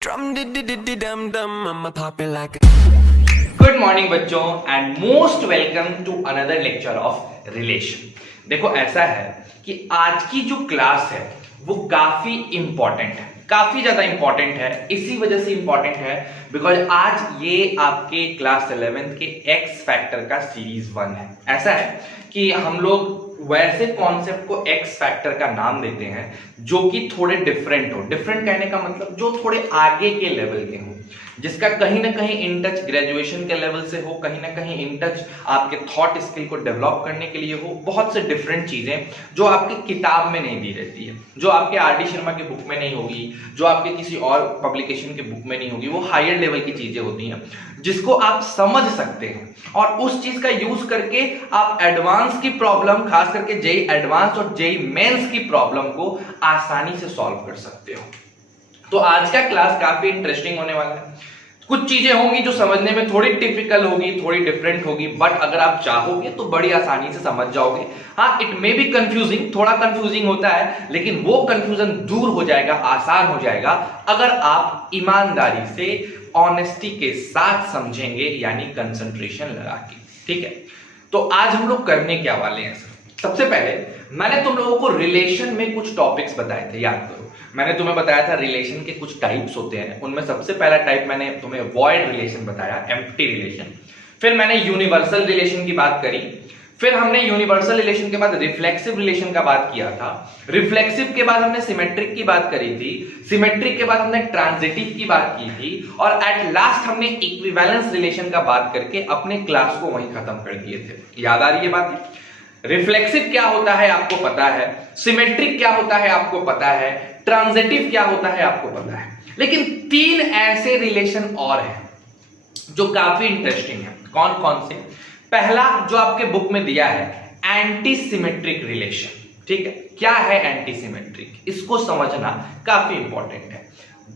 Drum di di di di dum dum, I'ma pop it like good morning बच्चों and most welcome to another lecture of relation. देखो ऐसा है कि आज की जो क्लास है वो काफी इंपॉर्टेंट है, काफी ज्यादा इंपॉर्टेंट है। इसी वजह से इंपॉर्टेंट है बिकॉज आज ये आपके क्लास 11th के एक्स फैक्टर का सीरीज 1 है। ऐसा है कि हम लोग वैसे कॉन्सेप्ट को एक्स फैक्टर का नाम देते हैं जो कि थोड़े डिफरेंट हो। डिफरेंट कहने का मतलब जो थोड़े आगे के लेवल के हो, जिसका कहीं ना कहीं इन टच ग्रेजुएशन के लेवल से हो, कहीं ना कहीं इन टच आपके थॉट स्किल को डेवलप करने के लिए हो। बहुत से डिफरेंट चीजें जो आपकी किताब में नहीं दी रहती है, जो आपके आर डी शर्मा के बुक में नहीं होगी, जो आपके किसी और पब्लिकेशन के बुक में नहीं होगी, वो हायर लेवल की चीजें होती हैं जिसको आप समझ सकते हैं और उस चीज का यूज करके आप एडवांस की प्रॉब्लम, खास करके जेई एडवांस और जेई मेंस की प्रॉब्लम को आसानी से सॉल्व कर सकते हो। तो आज का क्लास काफी इंटरेस्टिंग होने वाला है। कुछ चीजें होंगी जो समझने में थोड़ी टिपिकल होगी, थोड़ी डिफरेंट होगी, बट अगर आप चाहोगे तो बड़ी आसानी से समझ जाओगे। हाँ, इट मे बी कंफ्यूजिंग, थोड़ा कंफ्यूजिंग होता है, लेकिन वो कंफ्यूजन दूर हो जाएगा, आसान हो जाएगा अगर आप ईमानदारी से, ऑनेस्टी के साथ समझेंगे, यानी कंसंट्रेशन लगा के। ठीक है, तो आज हम लोग करने क्या वाले हैं? सबसे पहले मैंने तुम लोगों को रिलेशन में कुछ टॉपिक्स बताए थे, याद करो। मैंने तुम्हें बताया था रिलेशन के कुछ टाइप्स होते हैं, उनमें सबसे पहला टाइप मैंने तुम्हें वॉइड रिलेशन बताया, एम्प्टी रिलेशन। फिर मैंने यूनिवर्सल रिलेशन की बात करी। फिर हमने यूनिवर्सल रिलेशन के बाद रिफ्लेक्सिव रिलेशन का बात किया था। रिफ्लेक्सिव के बाद हमने सिमेट्रिक की बात करी थी। सिमेट्रिक के बाद हमने ट्रांजिटिव की बात की थी और एट लास्ट हमने इक्विवेलेंस रिलेशन का बात करके अपने क्लास को वहीं खत्म कर दिए थे। याद आ रही है बात? रिफ्लेक्सिव क्या होता है आपको पता है, सिमेट्रिक क्या होता है आपको पता है, ट्रांजिटिव क्या होता है आपको पता है। लेकिन 3 ऐसे रिलेशन और हैं जो काफी इंटरेस्टिंग है। कौन कौन से? पहला जो आपके बुक में दिया है, एंटी सिमेट्रिक रिलेशन। ठीक है, क्या है एंटी सिमेट्रिक, इसको समझना काफी इंपॉर्टेंट है।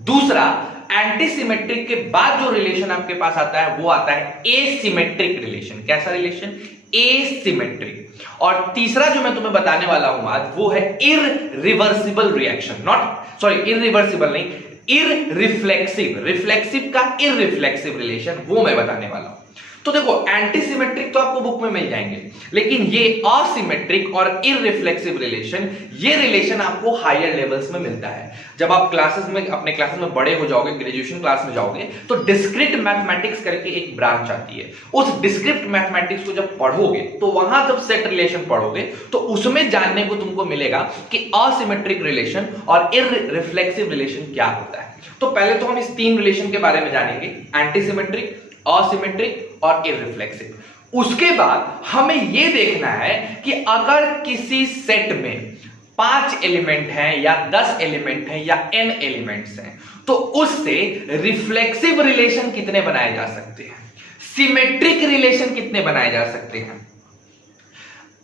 दूसरा, एंटी सिमेट्रिक के बाद जो रिलेशन आपके पास आता है वो आता है एसिमेट्रिक रिलेशन। कैसा रिलेशन? एसिमेट्रिक। और तीसरा जो मैं तुम्हें बताने वाला हूं आज वो है irreversible reaction, not sorry irreversible नहीं, इररिफ्लेक्सिव। रिफ्लेक्सिव का इररिफ्लेक्सिव रिलेशन वो मैं बताने वाला हूं। तो देखो, एंटी सिमेट्रिक तो आपको बुक में मिल जाएंगे, लेकिन ये असिमेट्रिक और इररिफ्लेक्सिव रिलेशन, ये रिलेशन आपको हायर लेवल्स में मिलता है। जब आप क्लासेस में, अपने क्लासेस में बड़े हो जाओगे, ग्रेजुएशन क्लास में जाओगे, तो डिस्क्रीट मैथमेटिक्स करके एक ब्रांच आती है। उस डिस्क्रीट मैथमेटिक्स को जब पढ़ोगे तो वहां जब सेट रिलेशन पढ़ोगे तो उसमें जानने को तुमको मिलेगा कि असिमेट्रिक रिलेशन और इररिफ्लेक्सिव रिलेशन क्या होता है। तो पहले तो हम इस 3 रिलेशन के बारे में जानेंगे, एंटी सिमेट्रिक, असिमेट्रिक और इररिफ्लेक्सिव। उसके बाद हमें यह देखना है कि अगर किसी सेट में 5 एलिमेंट हैं या 10 एलिमेंट हैं या n एलिमेंट्स हैं तो उससे रिफ्लेक्सिव रिलेशन कितने बनाए जा सकते हैं, सिमेट्रिक रिलेशन कितने बनाए जा सकते हैं,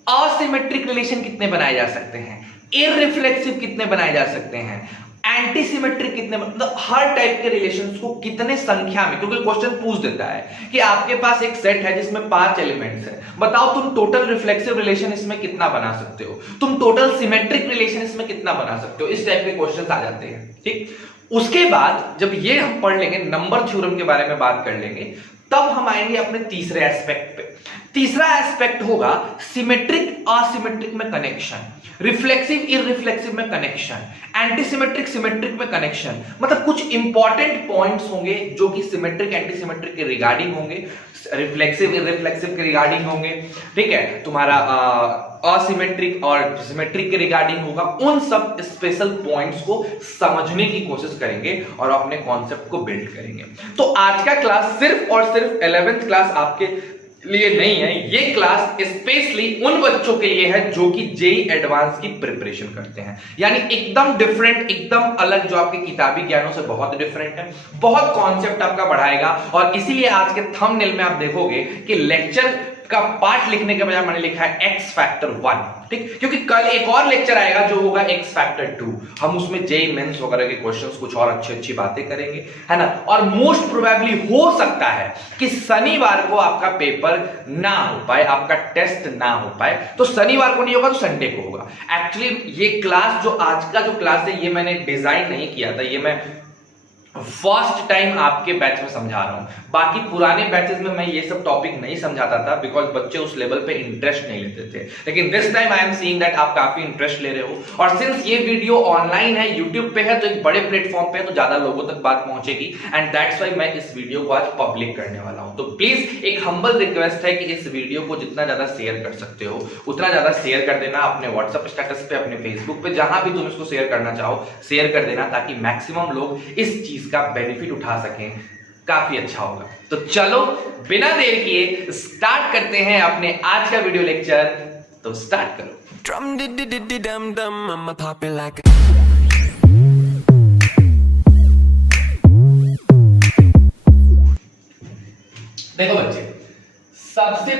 असिमेट्रिक रिलेशन कितने बनाए जा सकते हैं, इररिफ्लेक्सिव कितने बनाए जा सकते हैं, एंटी सिमेट्रिक कितने, मतलब हर टाइप के रिलेशंस को कितने संख्या में, क्योंकि क्वेश्चन पूछ देता है कि आपके पास एक सेट है जिसमें 5 एलिमेंट्स हैं, बताओ तुम टोटल रिफ्लेक्सिव रिलेशन इसमें कितना बना सकते हो, तुम टोटल सिमेट्रिक रिलेशन इसमें कितना बना सकते हो। इस टाइप के क्वेश्चंस आ जाते हैं। ठीक, उसके बाद जब ये हम पढ़ लेंगे, नंबर थ्योरम के बारे में बात कर लेंगे, तब हम आएंगे अपने तीसरे एस्पेक्ट पे। तीसरा एस्पेक्ट होगा सिमेट्रिक असिमेट्रिक में कनेक्शन, रिफ्लेक्सिव इररिफ्लेक्सिव में कनेक्शन, एंटी सिमेट्रिक सिमेट्रिक में कनेक्शन। मतलब कुछ इंपॉर्टेंट पॉइंट्स होंगे जो कि सिमेट्रिक एंटी सिमेट्रिक के रिगार्डिंग होंगे, रिफ्लेक्सिव इररिफ्लेक्सिव के रिगार्डिंग होंगे। ठीक है, तुम्हारा असिमेट्रिक और सिमेट्रिक के रिगार्डिंग होगा। उन सब स्पेशल पॉइंट्स को समझने की कोशिश करेंगे और अपने कॉन्सेप्ट को बिल्ड करेंगे। तो आज का क्लास सिर्फ और सिर्फ 11th क्लास आपके लिए नहीं है, ये क्लास स्पेशली उन बच्चों के लिए है जो कि जेई एडवांस की प्रिपरेशन करते हैं, यानी एकदम डिफरेंट, एकदम अलग, जो आपके किताबी ज्ञानों से बहुत डिफरेंट है, बहुत कॉन्सेप्ट आपका बढ़ाएगा। और इसीलिए आज के थंबनेल में आप देखोगे कि लेक्चर का पार्ट लिखने के बजाय मैंने लिखा है एक्स फैक्टर 1। ठीक, क्योंकि कल एक और लेक्चर आएगा जो होगा एक्स फैक्टर 2। हम उसमें जेई मेंस वगैरह के क्वेश्चंस, कुछ और अच्छी अच्छी बातें करेंगे, है ना। और मोस्ट प्रोबेबली हो सकता है कि शनिवार को आपका पेपर ना हो पाए, आपका टेस्ट ना हो पाए। तो शनिवार को नहीं होगा तो संडे को होगा। एक्चुअली ये क्लास, जो आज का जो क्लास है, ये मैंने डिजाइन नहीं किया था, ये मैं फर्स्ट टाइम आपके बैच में समझा रहा हूं। बाकी पुराने बैचेस में मैं ये सब टॉपिक नहीं समझाता था बिकॉज बच्चे उस लेवल पे इंटरेस्ट नहीं लेते थे, लेकिन this time I am seeing that आप काफी इंटरेस्ट ले रहे हो। और सिंस ये वीडियो ऑनलाइन है, यूट्यूब पे है, तो एक बड़े प्लेटफॉर्म पे है, तो ज्यादा लोगों तक बात पहुंचेगी एंड दैट्स व्हाई मैं इस वीडियो को आज पब्लिक करने वाला हूं। तो प्लीज एक हम्बल रिक्वेस्ट है कि इस वीडियो को जितना ज्यादा शेयर कर सकते हो उतना ज्यादा शेयर कर देना, अपने व्हाट्सएप स्टेटस पे, अपने फेसबुक पे, जहां भी तुम इसको शेयर करना चाहो शेयर कर देना, ताकि मैक्सिमम लोग इस चीज का बेनिफिट उठा सकें। काफी अच्छा होगा। तो चलो बिना देर किए स्टार्ट करते हैं अपने आज का वीडियो लेक्चर। तो स्टार्ट करो। Drum di di di di dum dum, I'ma pop it like a देखो बच्चे, सबसे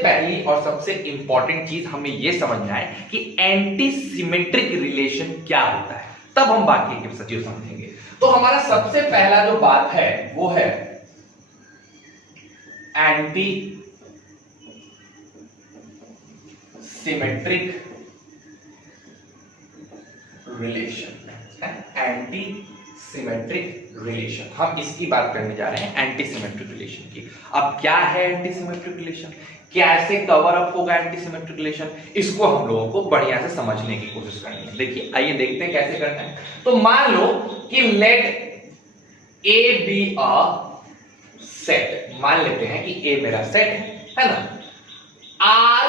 पहली और सबसे इंपॉर्टेंट चीज हमें यह समझना है कि एंटी सिमेट्रिक रिलेशन क्या होता है, तब हम बाकी के चीज समझेंगे। तो हमारा सबसे पहला जो बात है वो है anti symmetric relation. Anti symmetric relation, हम इसकी बात करने जा रहे हैं, एंटी सिमेट्रिक रिलेशन की। अब क्या है एंटी सिमेट्रिक रिलेशन, कैसे कवर अप होगा एंटी सिमेट्रिक रिलेशन, इसको हम लोगों को बढ़िया से समझने की कोशिश करनी है। देखिए आइए देखते हैं कैसे करना है। तो मान लो कि let A be a set, मान लेते हैं कि ए मेरा सेट है ना, R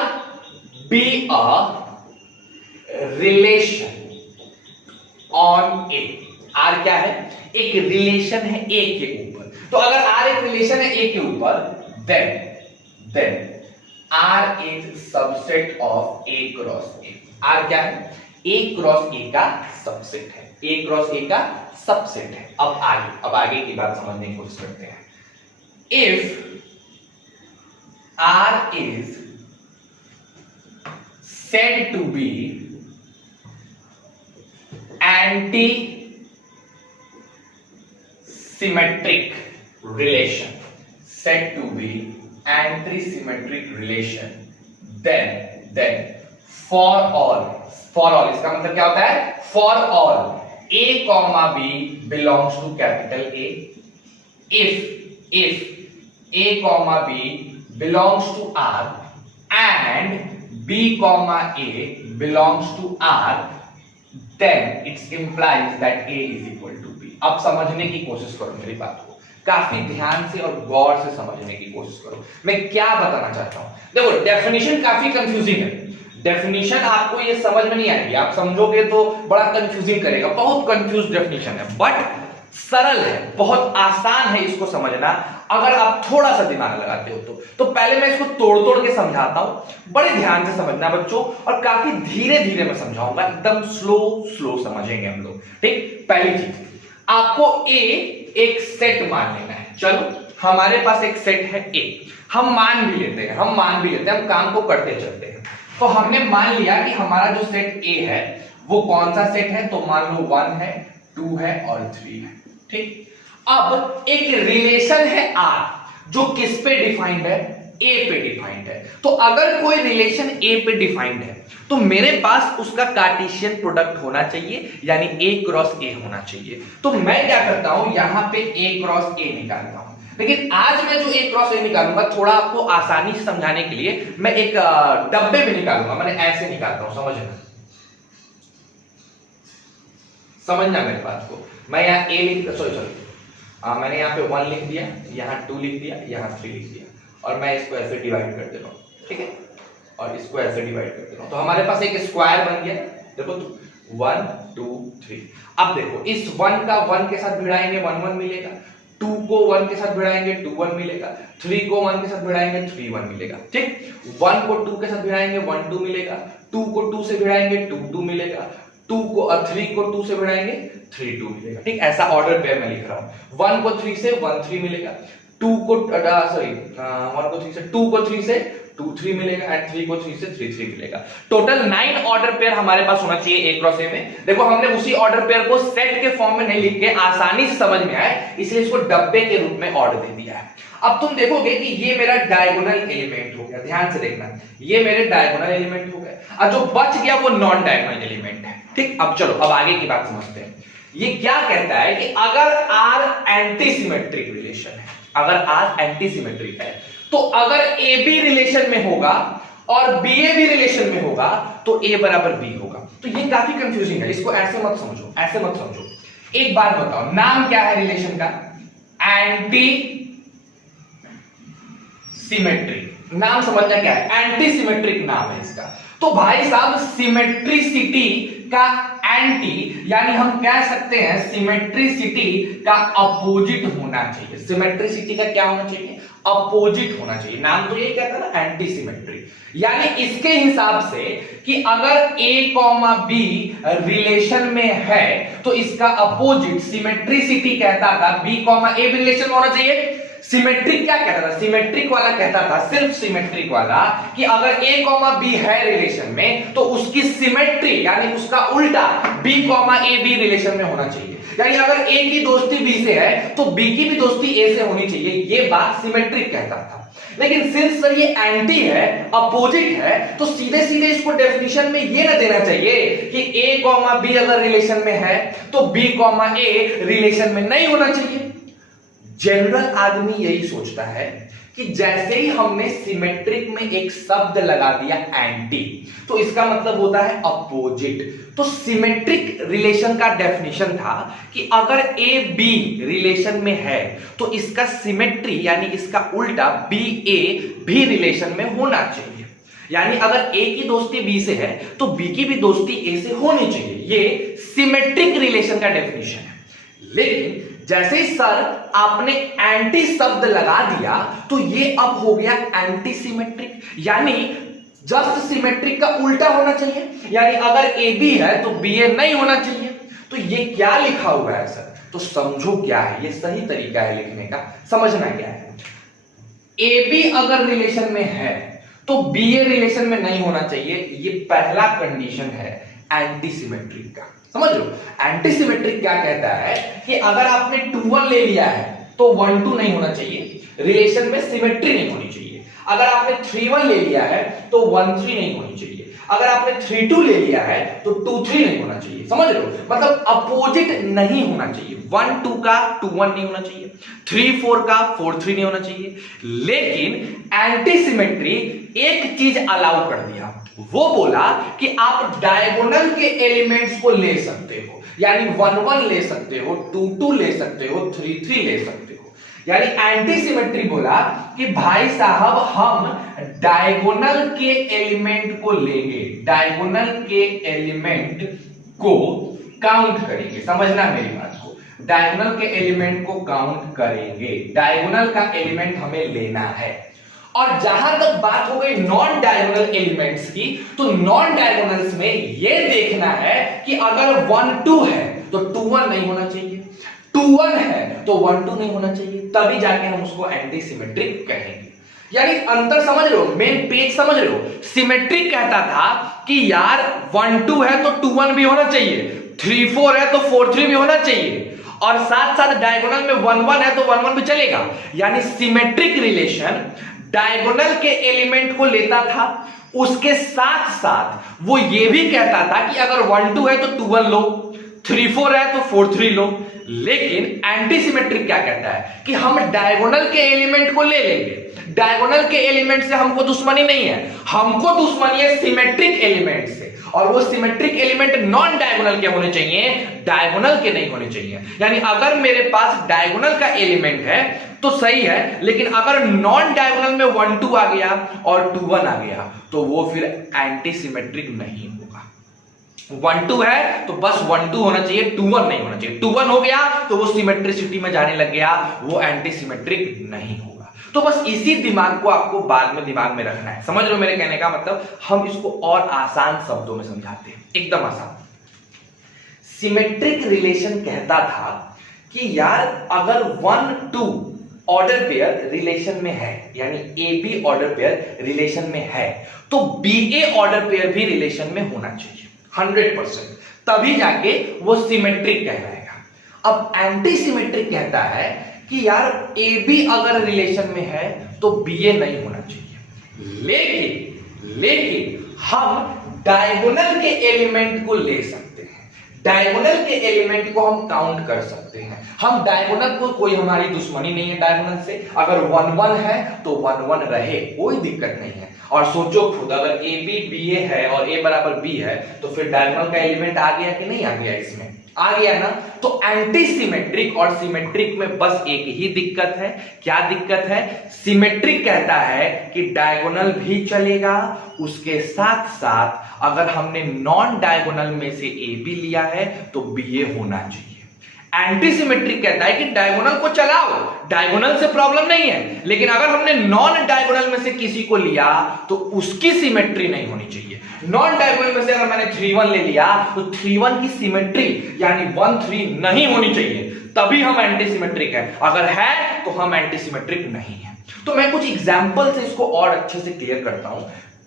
be a relation on A. R क्या है, एक रिलेशन है ए के ऊपर। तो अगर आर एक रिलेशन है ए के ऊपर, then R is subset of A cross A. R क्या है, ए क्रॉस ए का सबसेट है, ए क्रॉस ए का सबसेट है। अब आगे की बात समझने की कोशिश करते हैं। If R is said to be anti symmetric relation, said to be anti symmetric relation, then for all इसका मतलब क्या होता है, for all a comma b belongs to capital A, if a comma b belongs to R and B comma A belongs to R, then it implies that A is equal to B। अब समझने की कोशिश करो मेरी बात को, काफी ध्यान से और गौर से समझने की कोशिश करो मैं क्या बताना चाहता हूं। देखो डेफिनेशन काफी कंफ्यूजिंग है, डेफिनेशन आपको ये समझ में नहीं आएगी, आप समझोगे तो बड़ा कंफ्यूजिंग करेगा, बहुत कंफ्यूज डेफिनेशन है, बट सरल है, बहुत आसान है इसको समझना अगर आप थोड़ा सा दिमाग लगाते हो तो पहले मैं इसको तोड़ के समझाता हूं, बड़े ध्यान से समझना बच्चों, और काफी धीरे धीरे मैं समझाऊंगा, एकदम स्लो समझेंगे हम लोग। ठीक, पहली चीज आपको ए एक सेट मान लेना है। चलो हमारे पास एक सेट है ए, हम मान भी लेते हैं, हम काम को करते चलते हैं। तो हमने मान लिया कि हमारा जो सेट ए है वो कौन सा सेट है, तो मान लो 1 है, 2 है और 3 है। ठीक, अब एक रिलेशन है आर जो किस पे डिफाइंड है, ए पे डिफाइंड है। तो अगर कोई रिलेशन ए पे डिफाइंड है तो मेरे पास उसका कार्टेशियन प्रोडक्ट होना चाहिए, यानी ए क्रॉस ए होना चाहिए। तो मैं क्या करता हूं, यहां पे ए क्रॉस ए निकालता हूं, लेकिन आज मैं जो ए क्रॉस ए निकालूंगा थोड़ा आपको आसानी से समझाने के लिए मैं एक डब्बे में निकालूंगा, मैंने ऐसे निकालता हूं, समझना मेरी बात को। मैं यहाँ ए लिख मैंने यहाँ पे 1 लिख दिया, यहाँ 2 लिख दिया, यहाँ 3 लिख दिया, और मैं इसको ऐसे डिवाइड कर दे रहा हूँ। ठीक है, और इसको ऐसे डिवाइड कर दे रहा हूँ, तो हमारे पास एक स्क्वायर बन गया। देखो 1 2 3। अब देखो इस 1 का 1 के साथ भिड़ाएंगे 1 1 मिलेगा, 2 को 1 के साथ भिड़ाएंगे 2 1 मिलेगा, 3 को 1 के साथ भिड़ाएंगे 3 1 मिलेगा। ठीक, 1 को 2 के साथ भिड़ाएंगे 1 2 मिलेगा, 2 को 2 से भिड़ाएंगे 2 2 मिलेगा, 2 को 3 को 2 से बढ़ाएंगे 3 2 मिलेगा। ठीक, ऐसा ऑर्डर पे मैं लिख रहा हूं। 1 को 3 से 1 3 मिलेगा, 2 को 1 को 3 से 2 को 3 से 2 3 मिलेगा, एंड 3 को 3 से 3 3 मिलेगा। टोटल 9 ऑर्डर पेयर हमारे पास होना चाहिए ए क्रॉस ए में। देखो हमने उसी ऑर्डर पेयर को सेट के फॉर्म में नहीं लिख के आसानी से समझ में आए इसलिए इसको डब्बे के रूप में ऑर्डर दे दिया है। अब तुम देखोगे कि ये मेरा डायगोनल एलिमेंट हो गया, ध्यान से देखना, ये मेरे डायगोनल एलिमेंट हो गए, और जो बच गया वो नॉन डायगोनल एलिमेंट है। ठीक, अब चलो अब आगे की बात समझते हैं। ये क्या कहता है कि अगर आर एंटी सिमेट्रिक रिलेशन है, अगर आर एंटी सिमेट्रिक है, तो अगर ए बी रिलेशन में होगा और बी ए भी रिलेशन में होगा तो ए बराबर बी होगा। तो ये काफी कंफ्यूजिंग है, इसको ऐसे मत समझो, ऐसे मत समझो। एक बात बताओ, नाम क्या है रिलेशन का? Anti symmetric. नाम समझना क्या है? एंटी सिमेट्रिक नाम है इसका। तो भाई साहब सिमेट्रिसिटी का एंटी, यानी हम कह सकते हैं सिमेट्रिसिटी का अपोजिट होना चाहिए। सिमेट्रिसिटी का क्या होना चाहिए? अपोजिट होना चाहिए। नाम तो यही कहता है ना, एंटी सिमेट्रिक। यानी इसके हिसाब से कि अगर a कॉमा बी रिलेशन में है तो इसका अपोजिट सिमेट्रिसिटी कहता था b कॉमा ए रिलेशन में होना चाहिए। सिमेट्रिक क्या कहता था? सिमेट्रिक वाला कहता था, सिर्फ सिमेट्रिक वाला, कि अगर a कॉमा बी है रिलेशन में तो उसकी सिमेट्री यानी उसका उल्टा b comma A B relation में होना चाहिए। यानी अगर a की दोस्ती b से है तो b की भी दोस्ती a से होनी चाहिए। ये बात सिमेट्रिक कहता था। लेकिन सिंस सर ये एंटी है, अपोजिट है, तो सीधे सीधे इसको डेफिनेशन में ये ना देना चाहिए कि a कॉमा बी अगर रिलेशन में है तो b कॉमा ए रिलेशन में नहीं होना चाहिए। जनरल आदमी यही सोचता है कि जैसे ही हमने सिमेट्रिक में एक शब्द लगा दिया एंटी, तो इसका मतलब होता है अपोजिट। तो सिमेट्रिक रिलेशन का डेफिनेशन था कि अगर ए बी रिलेशन में है तो इसका सिमेट्री यानी इसका उल्टा बी ए भी रिलेशन में होना चाहिए। यानी अगर ए की दोस्ती बी से है तो बी की भी दोस्ती ए से होनी चाहिए। ये सिमेट्रिक रिलेशन का डेफिनेशन है। लेकिन जैसे ही सर आपने एंटी शब्द लगा दिया तो ये अब हो गया एंटी सिमेट्रिक, यानी जस्ट सिमेट्रिक का उल्टा होना चाहिए। यानी अगर ए बी है तो बी ए नहीं होना चाहिए। तो ये क्या लिखा हुआ है सर? तो समझो क्या है, ये सही तरीका है लिखने का। समझना क्या है, ए बी अगर रिलेशन में है तो बी ए रिलेशन में नहीं होना चाहिए। ये पहला कंडीशन है एंटी सिमेट्रिक का। समझ लो, एंटी सिमेट्रिक क्या कहता है कि अगर आपने 2-1 ले लिया है तो 1-2 नहीं होना चाहिए, रिलेशन में सिमेट्री नहीं होनी चाहिए। अगर आपने 3-1 ले लिया है तो 1-3 नहीं होनी चाहिए। अगर आपने 3-2 ले लिया है तो 2-3 नहीं होना चाहिए। समझ लो, मतलब अपोजिट नहीं होना चाहिए। 1-2 का 2-1 नहीं होना चाहिए, 3-4 का 4-3 नहीं होना चाहिए। लेकिन एंटी सिमेट्री एक चीज अलाउ कर दिया, वो बोला कि आप डायगोनल के एलिमेंट्स को ले सकते हो। यानी 1-1 ले सकते हो, 2-2 ले सकते हो, 3-3 ले सकते हो। यानी एंटी सिमेट्री बोला कि भाई साहब हम डायगोनल के एलिमेंट को लेंगे, डायगोनल के एलिमेंट को काउंट करेंगे। समझना मेरी बात को, डायगोनल के एलिमेंट को काउंट करेंगे। डायगोनल का एलिमेंट हमें लेना है। और जहां तक बात हो गई नॉन डायगोनल एलिमेंट्स की, तो नॉन डायगोनल्स में यह देखना है कि अगर 1-2 है तो 2-1 नहीं होना चाहिए, 2-1 है तो 1-2 नहीं होना चाहिए, तभी जाके हम उसको एंटी सिमेट्रिक कहेंगे। यानी अंतर समझ रहे हो, मेन पेज समझ रहे हो। सिमेट्रिक कहता था कि यार 1-2 है तो 2-1 भी होना चाहिए, 3-4 है तो 4-3 भी होना चाहिए, और साथ साथ डायगोनल में 1-1 है तो 1-1 भी चलेगा। यानी सिमेट्रिक रिलेशन डायगोनल के एलिमेंट को लेता था, उसके साथ साथ वो ये भी कहता था कि अगर 1-2 है तो 2-1 लो, 3-4 है तो 4-3 लो। लेकिन एंटी सिमेट्रिक क्या कहता है कि हम डायगोनल के एलिमेंट को ले लेंगे। डायगोनल के एलिमेंट से हमको दुश्मनी नहीं है, हमको दुश्मनी है सिमेट्रिक एलिमेंट से। और वो सिमेट्रिक एलिमेंट नॉन डायगोनल के होने चाहिए, डायगोनल के नहीं होने चाहिए। यानी अगर मेरे पास डायगोनल का एलिमेंट है तो सही है, लेकिन अगर नॉन डायगोनल में 1-2 आ गया और 2-1 आ गया तो वो फिर एंटी सिमेट्रिक नहीं होगा। 1-2 है तो बस 1-2 होना चाहिए, 2-1 नहीं होना चाहिए। 2-1 हो गया तो वो सिमेट्रिसिटी में जाने लग गया, वो एंटी सिमेट्रिक नहीं होगा। तो बस इसी दिमाग को आपको बाद में दिमाग में रखना है। समझ लो मेरे कहने का मतलब, हम इसको और आसान शब्दों में समझाते हैं, एकदम आसान। सिमेट्रिक रिलेशन कहता था कि यार अगर 1-2 ऑर्डर पेयर रिलेशन में है, यानी A B order pair relation में है, तो बी ए ऑर्डर पेयर भी रिलेशन में होना चाहिए 100%, तभी जाके वो सिमेट्रिक कहलाएगा। अब एंटी सिमेट्रिक कहता है कि यार ए बी अगर रिलेशन में है तो बी ए नहीं होना चाहिए, लेकिन हम डायगोनल के एलिमेंट को ले सकते हैं। डायगोनल के एलिमेंट को हम काउंट कर सकते हैं। हम डायगोनल को, कोई हमारी दुश्मनी नहीं है डायगोनल से, अगर 1 1 है तो 1 1 रहे, कोई दिक्कत नहीं है। और सोचो खुद, अगर ए बी बी ए है और ए बराबर बी है तो फिर डायगोनल का एलिमेंट आ गया कि नहीं आ गया? इसमें आ गया ना। तो एंटी सिमेट्रिक और सिमेट्रिक में बस एक ही दिक्कत है। क्या दिक्कत है? सिमेट्रिक कहता है कि डायगोनल भी चलेगा, उसके साथ साथ अगर हमने नॉन डायगोनल में से ए बी लिया है तो बी ए होना चाहिए। एंटी सिमेट्रिक कहता है कि डायगोनल को चलाओ, डायगोनल से प्रॉब्लम नहीं है, लेकिन अगर हमने नॉन डायगोनल में से किसी को लिया तो उसकी सिमेट्री नहीं होनी चाहिए। नॉन डायगोनल में से अगर मैंने 3 1 ले लिया तो 3 1 की सिमेट्री यानी 1 3 नहीं होनी चाहिए, तभी हम एंटी सिमेट्रिक है। अगर है तो हम एंटी सिमेट्रिक नहीं है। तो मैं कुछ एग्जांपल से इसको और अच्छे से क्लियर करता हूं,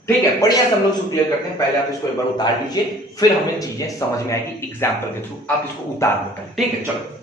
ठीक है? बढ़िया से हम लोग इसको क्लियर करते हैं। पहले आप इसको एक बार उतार लीजिए, फिर हमें चीजें समझ में आएगी एग्जांपल के थ्रू। आप इसको उतार लो, ठीक है? चलो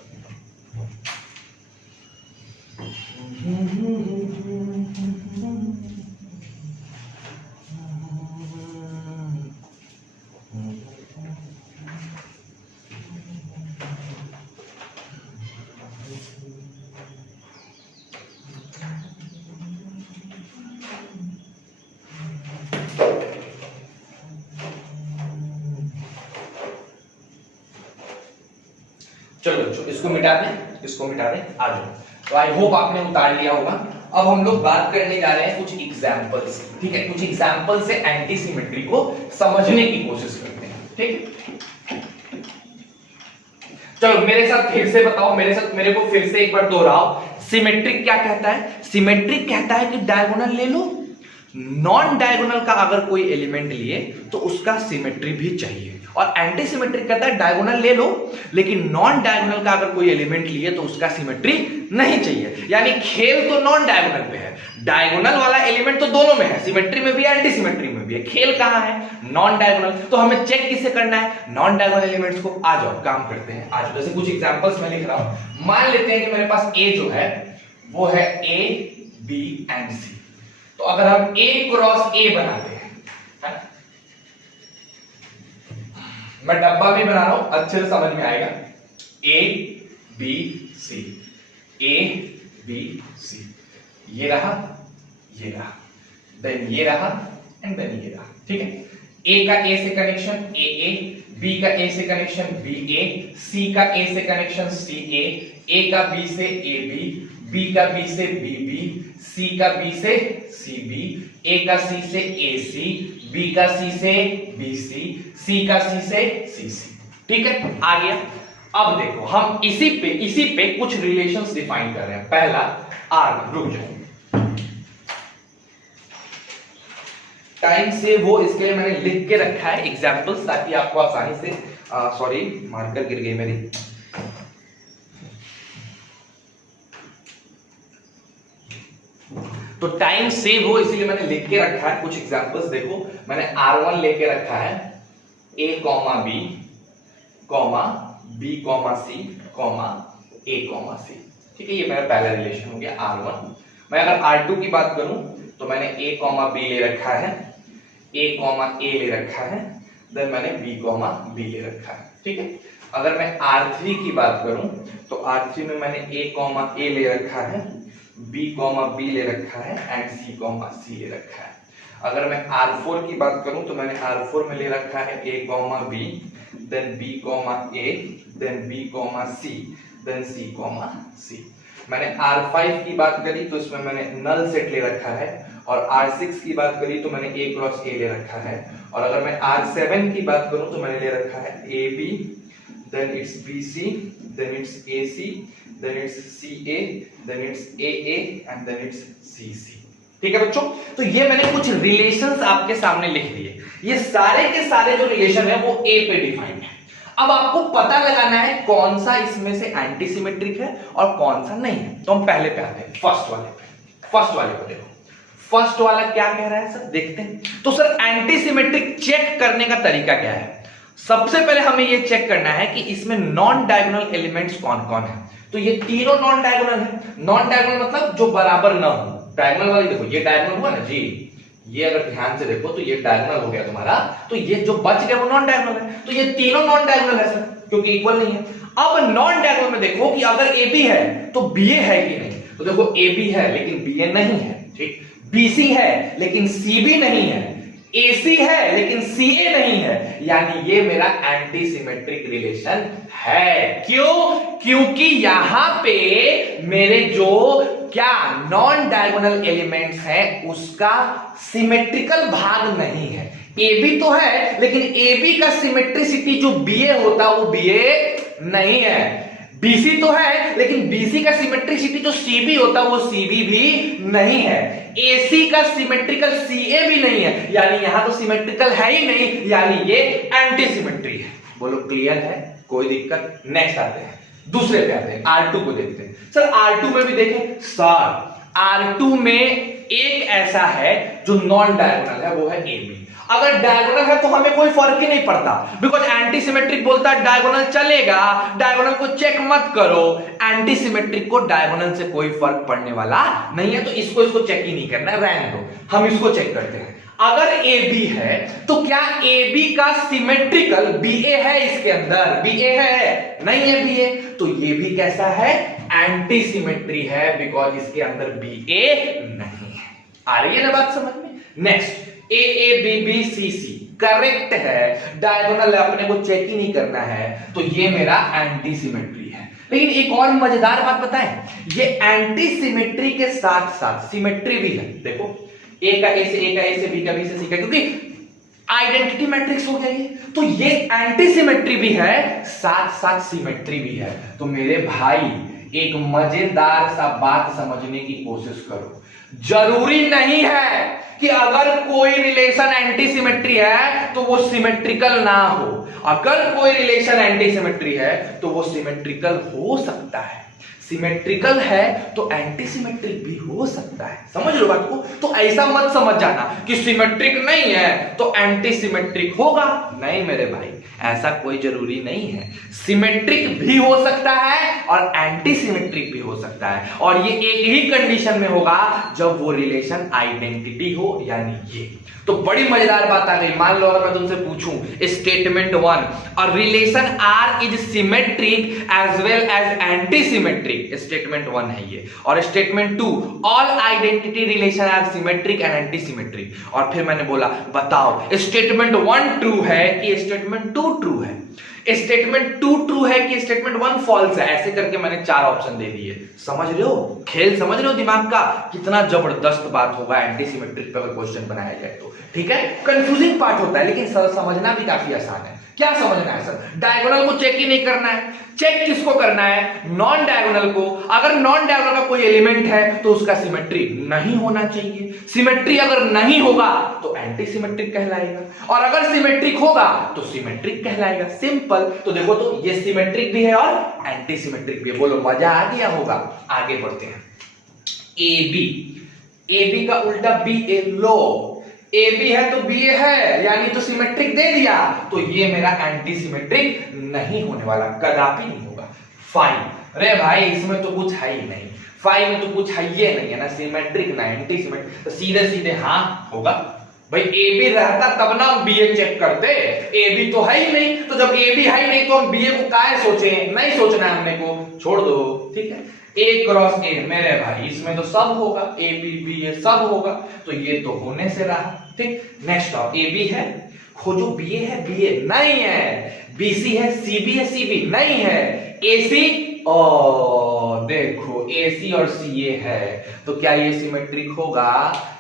चलो बच्चों, इसको मिटा दें, इसको मिटा दें, आ जाओ। तो आई होप आपने उतार लिया होगा। अब हम लोग बात करने जा रहे हैं कुछ एग्जांपल्स, ठीक है? कुछ एग्जांपल से एंटी सिमेट्री को समझने की कोशिश करते हैं, ठीक है? चलो मेरे साथ फिर से बताओ, मेरे को फिर से एक बार दोहराओ। सिमेट्रिक क्या कहता है? सिमेट्रिक कहता है कि डायगोनल ले लो, नॉन डायगोनल का अगर कोई एलिमेंट लिए तो उसका सिमेट्री भी चाहिए। और एंटी सिमेट्रिक कहता है डायगोनल ले लो, लेकिन नॉन डायगोनल का अगर कोई एलिमेंट लिए तो उसका सिमेट्री नहीं चाहिए। यानी खेल तो नॉन डायगोनल पे है, डायगोनल वाला एलिमेंट तो दोनों में है, सिमेट्री में भी है, एंटी सिमेट्री में भी है। खेल कहां है? Non diagonal. तो हमें चेक किससे करना है? नॉन डायगोनल एलिमेंट्स को। आ जाओ काम करते हैं, आ जाओ। जैसे कुछ एग्जांपल्स मैं लिख रहा हूं। मान लेते हैं कि मेरे पास ए जो है वो है ए बी एंड सी। तो अगर हम ए क्रॉस ए बनाते हैं, मैं डब्बा भी बना रहा हूं, अच्छे से समझ में आएगा। A B C, A B C, ये रहा, ये रहा, देन ये रहा एंड देन ये रहा, ठीक है? ए का ए से कनेक्शन ए ए, बी का ए से कनेक्शन बी ए, सी का ए से कनेक्शन सी ए का बी से ए बी का बी से बी बी, सी का बी से सी बी, ए का सी से ए सी, बी का सी से बी सी का सी से सी सी, ठीक है? आ गया। अब देखो हम इसी पे कुछ रिलेशंस डिफाइन कर रहे हैं। पहला आर, रुक जाओ, टाइम से वो, इसके लिए मैंने लिख के रखा है एग्जांपल्स ताकि आपको आसानी से, सॉरी मार्कर गिर गई मेरी। तो टाइम सेव हो इसलिए मैंने लिख के रखा है कुछ एग्जांपल्स। देखो मैंने R1 लेके रखा है, A, B, B, C, A, C, ठीक है? ये मेरा पहला रिलेशन हो गया R1। मैं अगर R2 की बात करूं तो मैंने A, B ले रखा है, A ले रखा है, देन मैंने B ले रखा है, ठीक है? अगर मैं R3 की बात करूं तो R3 में मैंने A ले रखा है, B ले रखा है एंड C ले रखा है। अगर मैं R4 की बात करूं तो मैंने R4 में ले रखा है A, B, then B, A, then B, C, then C। मैंने R5 की बात करी तो इसमें मैंने नल सेट ले रखा है, और R6 की बात करी तो मैंने A क्रॉस A ले रखा है। और अगर मैं R7 की बात करूं तो मैंने ले रखा है AB, then it's BC, then it's AC, then it's CA, then it's AA and then it's CC, ठीक है बच्चों? तो ये मैंने कुछ रिलेशंस आपके सामने लिख दिए। ये सारे के सारे जो रिलेशन है वो A पे डिफाइंड है। अब आपको पता लगाना है कौन सा इसमें से एंटी सिमेट्रिक है और कौन सा नहीं है। तो हम पहले पे आते हैं, फर्स्ट वाले पे देखो। फर्स्ट वाला क्या कह रहा है सर, देखते हैं। तो सर एंटी सिमेट्रिक चेक करने का तरीका क्या है? सबसे पहले हमें यह चेक करना है कि इसमें नॉन डायगोनल एलिमेंट्स कौन कौन है। तो ये तीनों नॉन डायगोनल है। नॉन डायगोनल मतलब जो बराबर ना हो। डायगोनल वाली देखो, ये डायगोनल हुआ ना जी, ये अगर ध्यान से देखो तो ये डायगोनल हो गया तुम्हारा, तो ये जो बच गया वो नॉन डायगोनल है। तो ये तीनों नॉन डायगोनल है सर, क्योंकि इक्वल नहीं है। अब नॉन डायगोनल में देखो कि अगर ए बी है तो बी ए है कि नहीं, तो देखो ए बी है लेकिन बी ए नहीं है, ठीक। बीसी है लेकिन सी बी नहीं है, एसी है लेकिन सी ए नहीं है, यानी ये मेरा एंटी सिमेट्रिक रिलेशन है। क्यों? क्योंकि यहां पे मेरे जो क्या नॉन डायगोनल एलिमेंट्स हैं उसका सिमेट्रिकल भाग नहीं है। ए बी तो है लेकिन ए बी का सिमेट्रिसिटी जो बी ए होता है वो बी ए नहीं है। बीसी तो है लेकिन बीसी का सिमेट्रिसिटी जो सीबी होता है वो सीबी भी नहीं है। एसी का सिमेट्रिकल सीए भी नहीं है, यानी यहां तो सिमेट्रिकल है ही नहीं, यानी ये एंटी सिमेट्री है। बोलो क्लियर है? कोई दिक्कत? नेक्स्ट आते हैं, दूसरे पे आते हैं, R2 को देखते हैं। सर R2 में भी देखें, सर R2 में एक ऐसा है जो नॉन डायगोनल है, वो है AB। अगर डायगोनल है तो हमें कोई फर्क ही नहीं पड़ता, बिकॉज एंटी सिमेट्रिक बोलता है डायगोनल चलेगा, डायगोनल को चेक मत करो। एंटी सिमेट्रिक को डायगोनल से कोई फर्क पड़ने वाला नहीं है, तो इसको चेक ही नहीं करना, रहने दो, हम इसको चेक करते हैं। अगर AB है तो क्या AB का सिमेट्रिकल BA है? इसके अंदर BA है? नहीं है BA, तो ये भी कैसा है? एंटी सिमेट्री है, बिकॉज इसके अंदर BA नहीं है। आ रही है ना बात समझ में? नेक्स्ट AABBCC करेक्ट है, डायगोनल अपने को चेक ही नहीं करना है, तो ये मेरा एंटी सिमेट्री है। लेकिन एक और मजेदार बात बताएं, ये एंटी सिमेट्री के साथ साथ सिमेट्री भी है। देखो ए का ए से, ए का ए से, बी का बी से, सी का, क्योंकि आइडेंटिटी मैट्रिक्स हो गया ये, तो ये एंटी सिमेट्री भी है साथ साथ सिमेट्री भी है। तो मेरे भाई एक मजेदार सा बात समझने की कोशिश करो, जरूरी नहीं है कि अगर कोई रिलेशन एंटी सिमेट्री है तो वो सिमेट्रिकल ना हो। अगर कोई रिलेशन एंटी सिमेट्री है तो वो सिमेट्रिकल हो सकता है, सिमेट्रिकल है तो एंटी सिमेट्रिक भी हो सकता है। समझ लो बात को? तो ऐसा मत समझ जाना कि सिमेट्रिक नहीं है तो एंटी सिमेट्रिक होगा, नहीं मेरे भाई, ऐसा कोई जरूरी नहीं है। सिमेट्रिक भी हो सकता है और एंटी सिमेट्रिक भी हो सकता है, और ये एक ही कंडीशन में होगा जब वो रिलेशन आइडेंटिटी हो, यानी ये। तो बड़ी मजेदार बात आ गई। मान लो अगर मैं तुमसे पूछूं स्टेटमेंट 1, और relation R is symmetric as well as anti symmetric, statement 1 है ये। और statement 2, all identity relation are symmetric and anti symmetric. और फिर मैंने बोला बताओ स्टेटमेंट 1 ट्रू है कि स्टेटमेंट 2 ट्रू है, स्टेटमेंट 2 ट्रू है कि स्टेटमेंट 1 फॉल्स है। ऐसे करके मैंने 4 ऑप्शन दे दिए। समझ रहे हो खेल? समझ रहे हो दिमाग का? कितना जबरदस्त बात होगा एंटी सिमेट्रिक पे अगर क्वेश्चन बनाया जाए तो। ठीक है, कंफ्यूजिंग पार्ट होता है लेकिन सर समझना भी काफी आसान है। क्या समझना है सर? डायगोनल को चेक ही नहीं करना है। चेक किसको करना है? नॉन डायगोनल को। अगर नॉन डायगोनल का कोई एलिमेंट है तो उसका सिमेट्री नहीं होना चाहिए। सिमेट्री अगर नहीं होगा तो एंटी सिमेट्रिक कहलाएगा, और अगर सिमेट्रिक होगा तो सिमेट्रिक कहलाएगा। सिंपल। तो देखो, तो ये सिमेट्रिक भी है और एंटी सिमेट्रिक भी है। बोलो मजा आ गया होगा? आगे बढ़ते हैं। ए बी का उल्टा B A, low A B है तो बी ए है, यानी तो सिमेट्रिक दे दिया, तो ये मेरा एंटी सिमेट्रिक नहीं होने वाला, कदापि नहीं होगा। फाइन, अरे भाई इसमें तो कुछ है ही नहीं, फाइन में तो कुछ है ही नहीं है ना, सिमेट्रिक ना एंटी सिमेट्रिक, तो सीधे सीधे हाँ होगा। भाई ए बी रहता तब ना हम बी ए चेक करते, ए बी तो है ही नहीं, तो जब ए बी है ही नहीं तो हम बी ए को काहे सोचे? नहीं सोचना है हमने को, छोड़ दो। ठीक है, ए क्रॉस ए मेरे भाई इसमें तो सब होगा, ए बी बी ए सब होगा, तो ये तो होने से रहा। ठीक, नेक्स्ट ऑफ ए बी है, खोजो बी ए है, बी ए नहीं है, बी सी है, सी बी है, सी बी नहीं है, ए सी, ओ देखो ए सी और सी ए है, तो क्या ये सिमेट्रिक होगा?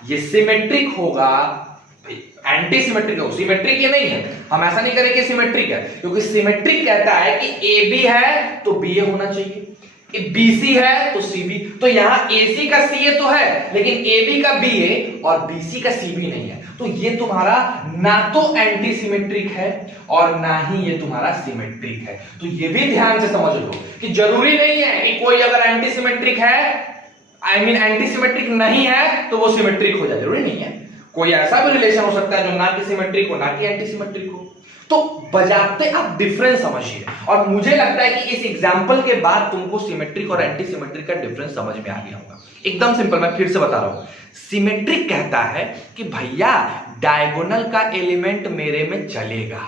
ये सिमेट्रिक होगा, एंटी सिमेट्रिक हो, सिमेट्रिक ये नहीं है। हम ऐसा नहीं करेंगे सिमेट्रिक है, क्योंकि सिमेट्रिक कहता है कि ए बी है तो बी ए होना चाहिए, बीसी है तो सीबी, तो यहां एसी का सीए तो है लेकिन एबी का बीए और बीसी का सीबी नहीं है, तो ये तुम्हारा ना तो एंटी सिमेट्रिक है और ना ही ये तुम्हारा सिमेट्रिक है। तो ये भी ध्यान से समझ लो कि जरूरी नहीं है कि कोई अगर एंटी सिमेट्रिक है, आई मीन एंटी सिमेट्रिक नहीं है तो वो सिमेट्रिक हो जाए, जरूरी नहीं है। कोई ऐसा भी रिलेशन हो सकता है जो ना कि सिमेट्रिक हो ना कि एंटी सिमेट्रिक हो। तो बजाते आप डिफरेंस समझिए, और मुझे लगता है कि इस एग्जांपल के बाद तुमको सिमेट्रिक और एंटी सिमेट्रिक का डिफरेंस समझ में आ गया होगा। एकदम सिंपल, मैं फिर से बता रहा हूं। सिमेट्रिक कहता है कि भैया डायगोनल का एलिमेंट मेरे में चलेगा,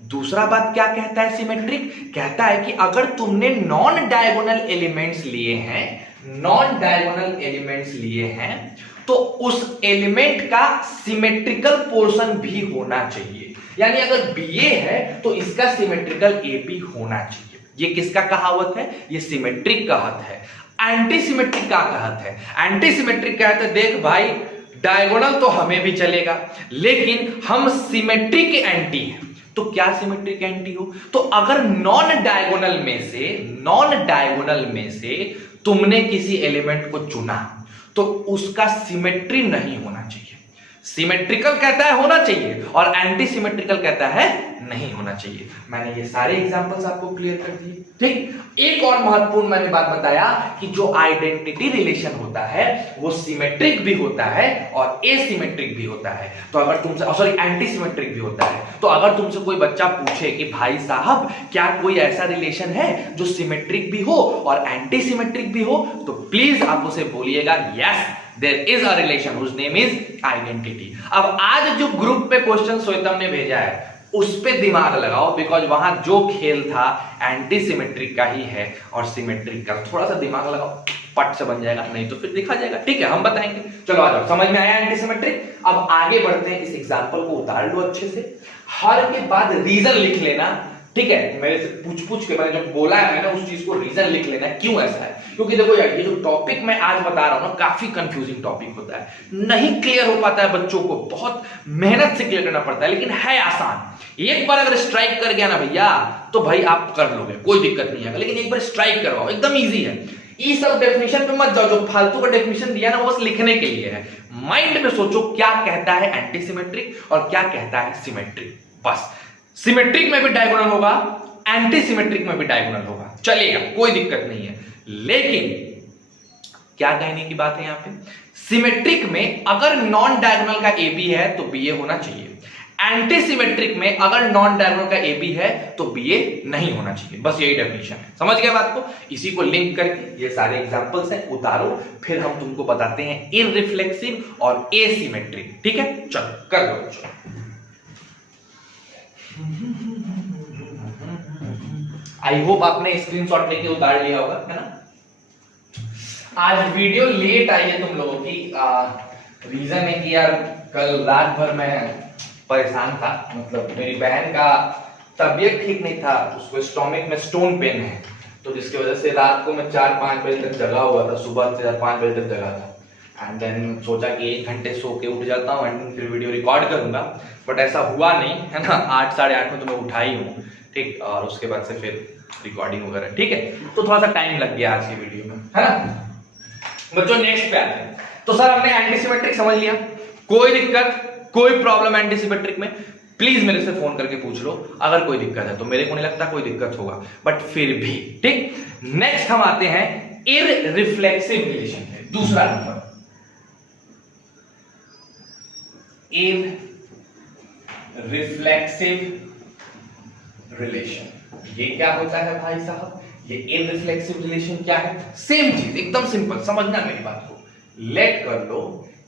दूसरा बात क्या कहता है सिमेट्रिक, कहता है कि अगर तुमने नॉन डायगोनल एलिमेंट्स लिए हैं, नॉन डायगोनल एलिमेंट्स लिए हैं, तो उस एलिमेंट का सिमेट्रिकल पोर्शन भी होना चाहिए। यानी अगर बीए है तो इसका सिमेट्रिकल एबी होना चाहिए। ये किसका कहावत है? ये सिमेट्रिक कहत है। एंटी सिमेट्रिक का कहत है? एंटी सिमेट्रिक कहते हैं देख भाई डायगोनल तो हमें भी चलेगा लेकिन हम सिमेट्रिक एंटी हैं। तो क्या सिमेट्रिक एंटी हो? तो अगर नॉन डायगोनल में से तुमने किसी एलिमेंट को चुना तो उसका सिमेट्री नहीं होना चाहिए। सिमेट्रिकल कहता है होना चाहिए और एंटी सिमेट्रिकल कहता है नहीं होना चाहिए। मैंने ये सारे एग्जांपल्स आपको क्लियर कर दिए। ठीक, एक और महत्वपूर्ण मैंने बात बताया कि जो आइडेंटिटी रिलेशन होता है वो सिमेट्रिक भी होता है और एसिमेट्रिक भी होता है। तो अगर तुमसे सॉरी एंटी सिमेट्रिक भी होता है। तो अगर तुमसे कोई बच्चा पूछे कि भाई साहब क्या कोई ऐसा रिलेशन है जो सिमेट्रिक भी हो और एंटी सिमेट्रिक भी हो, तो प्लीज आप उसे बोलिएगा yes there is a relation whose name is identity. अब आज जो ग्रुप पे क्वेश्चन श्वेतम ने भेजा है उस पे दिमाग लगाओ, बिकॉज वहां जो खेल था एंटी सिमेट्रिक का ही है और सिमेट्रिक का। थोड़ा सा दिमाग लगाओ, पट से बन जाएगा, नहीं तो फिर देखा जाएगा। ठीक है, हम बताएंगे। चलो आ जाओ, समझ में आया एंटी सिमेट्रिक। अब आगे बढ़ते हैं, इस एग्जांपल को उतार लो अच्छे से, हर के बाद रीजन लिख लेना। ठीक है, मेरे से पूछ के मैंने जो बोला है मैंने उस चीज को रीजन लिख लेना क्यों ऐसा है। क्योंकि देखो यार ये जो टॉपिक मैं आज बता रहा हूं ना काफी कंफ्यूजिंग टॉपिक होता है, नहीं क्लियर हो पाता है बच्चों को, बहुत मेहनत से क्लियर करना पड़ता है, लेकिन है आसान। एक बार अगर स्ट्राइक कर गया ना भैया तो भाई आप कर लोगे, कोई दिक्कत नहीं है। लेकिन एक बार स्ट्राइक करवाओ, एकदम इजी है। ये सब डेफिनेशन पे मत जाओ, जो फालतू का डेफिनेशन दिया ना वो बस लिखने के लिए है। माइंड में सोचो क्या कहता है एंटी सिमेट्रिक और क्या कहता है सिमेट्रिक। बस सिमेट्रिक में भी डायगोनल होगा, एंटी सिमेट्रिक में भी डायगोनल होगा, चलेगा, कोई दिक्कत नहीं है। लेकिन क्या कहने की बात है यहां पे, सिमेट्रिक में अगर नॉन डायगोनल का ए बी है तो बी ए होना चाहिए। एंटी सिमेट्रिक में अगर नॉन डायगोनल का ए बी है तो बी ए नहीं होना चाहिए। बस यही डेफिनेशन है, समझ गए बात को। इसी को लिंक करके ये सारे एग्जांपल्स हैं, उतारो, फिर हम तुमको बताते हैं इररिफ्लेक्सिव और एसिमेट्रिक। ठीक है, चलो कर दो। आई होप आपने स्क्रीनशॉट लेके उतार लिया होगा, है ना। आज वीडियो लेट आई है तुम लोगों की, रीजन है कि यार कल रात भर मैं परेशान था। मतलब मेरी बहन का तबीयत ठीक नहीं था, उसको स्टोमक में स्टोन पेन है, तो जिसकी वजह से रात को मैं 4-5 बजे तक जगा हुआ था, सुबह से 5 बजे तक जगा था। एंड देन सोचा कि 1 घंटे सो के उठ जाता हूँ एंड फिर वीडियो रिकॉर्ड करूंगा, बट ऐसा हुआ नहीं, है ना। 8 साढ़े 8 में तो मैं उठा ही हूँ, ठीक, और उसके बाद से फिर रिकॉर्डिंग वगैरह, ठीक है। तो थोड़ा सा टाइम लग गया आज की वीडियो में, है ना। बच्चों नेक्स्ट पे आते हैं। तो सर हमने एंटी सिमेट्रिक समझ लिया, कोई दिक्कत कोई प्रॉब्लम एंटी सिमेट्रिक में प्लीज मेरे से फोन करके पूछ लो अगर कोई दिक्कत है। तो मेरे को नहीं लगता कोई दिक्कत होगा, बट फिर भी ठीक। नेक्स्ट हम आते हैं इररिफ्लेक्सिव रिलेशन पे, दूसरा नंबर इररिफ्लेक्सिव रिलेशन। ये क्या होता है भाई साहब? ये इररिफ्लेक्सिव रिलेशन क्या है? सेम चीज, एकदम सिंपल, समझना मेरी बात को। लेट कर लो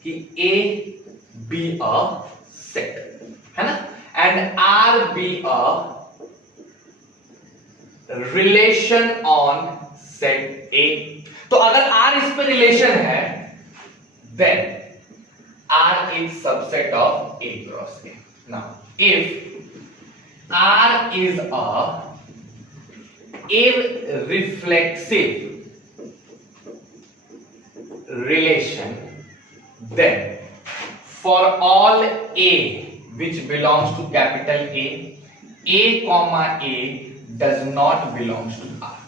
कि ए बी अ सेट, है ना, and R be a relation on set A. तो अगर आर इस पे रिलेशन है then R is subset of A cross A. Now if R is a irreflexive relation, then for all a which belongs to capital A comma A does not belongs to R.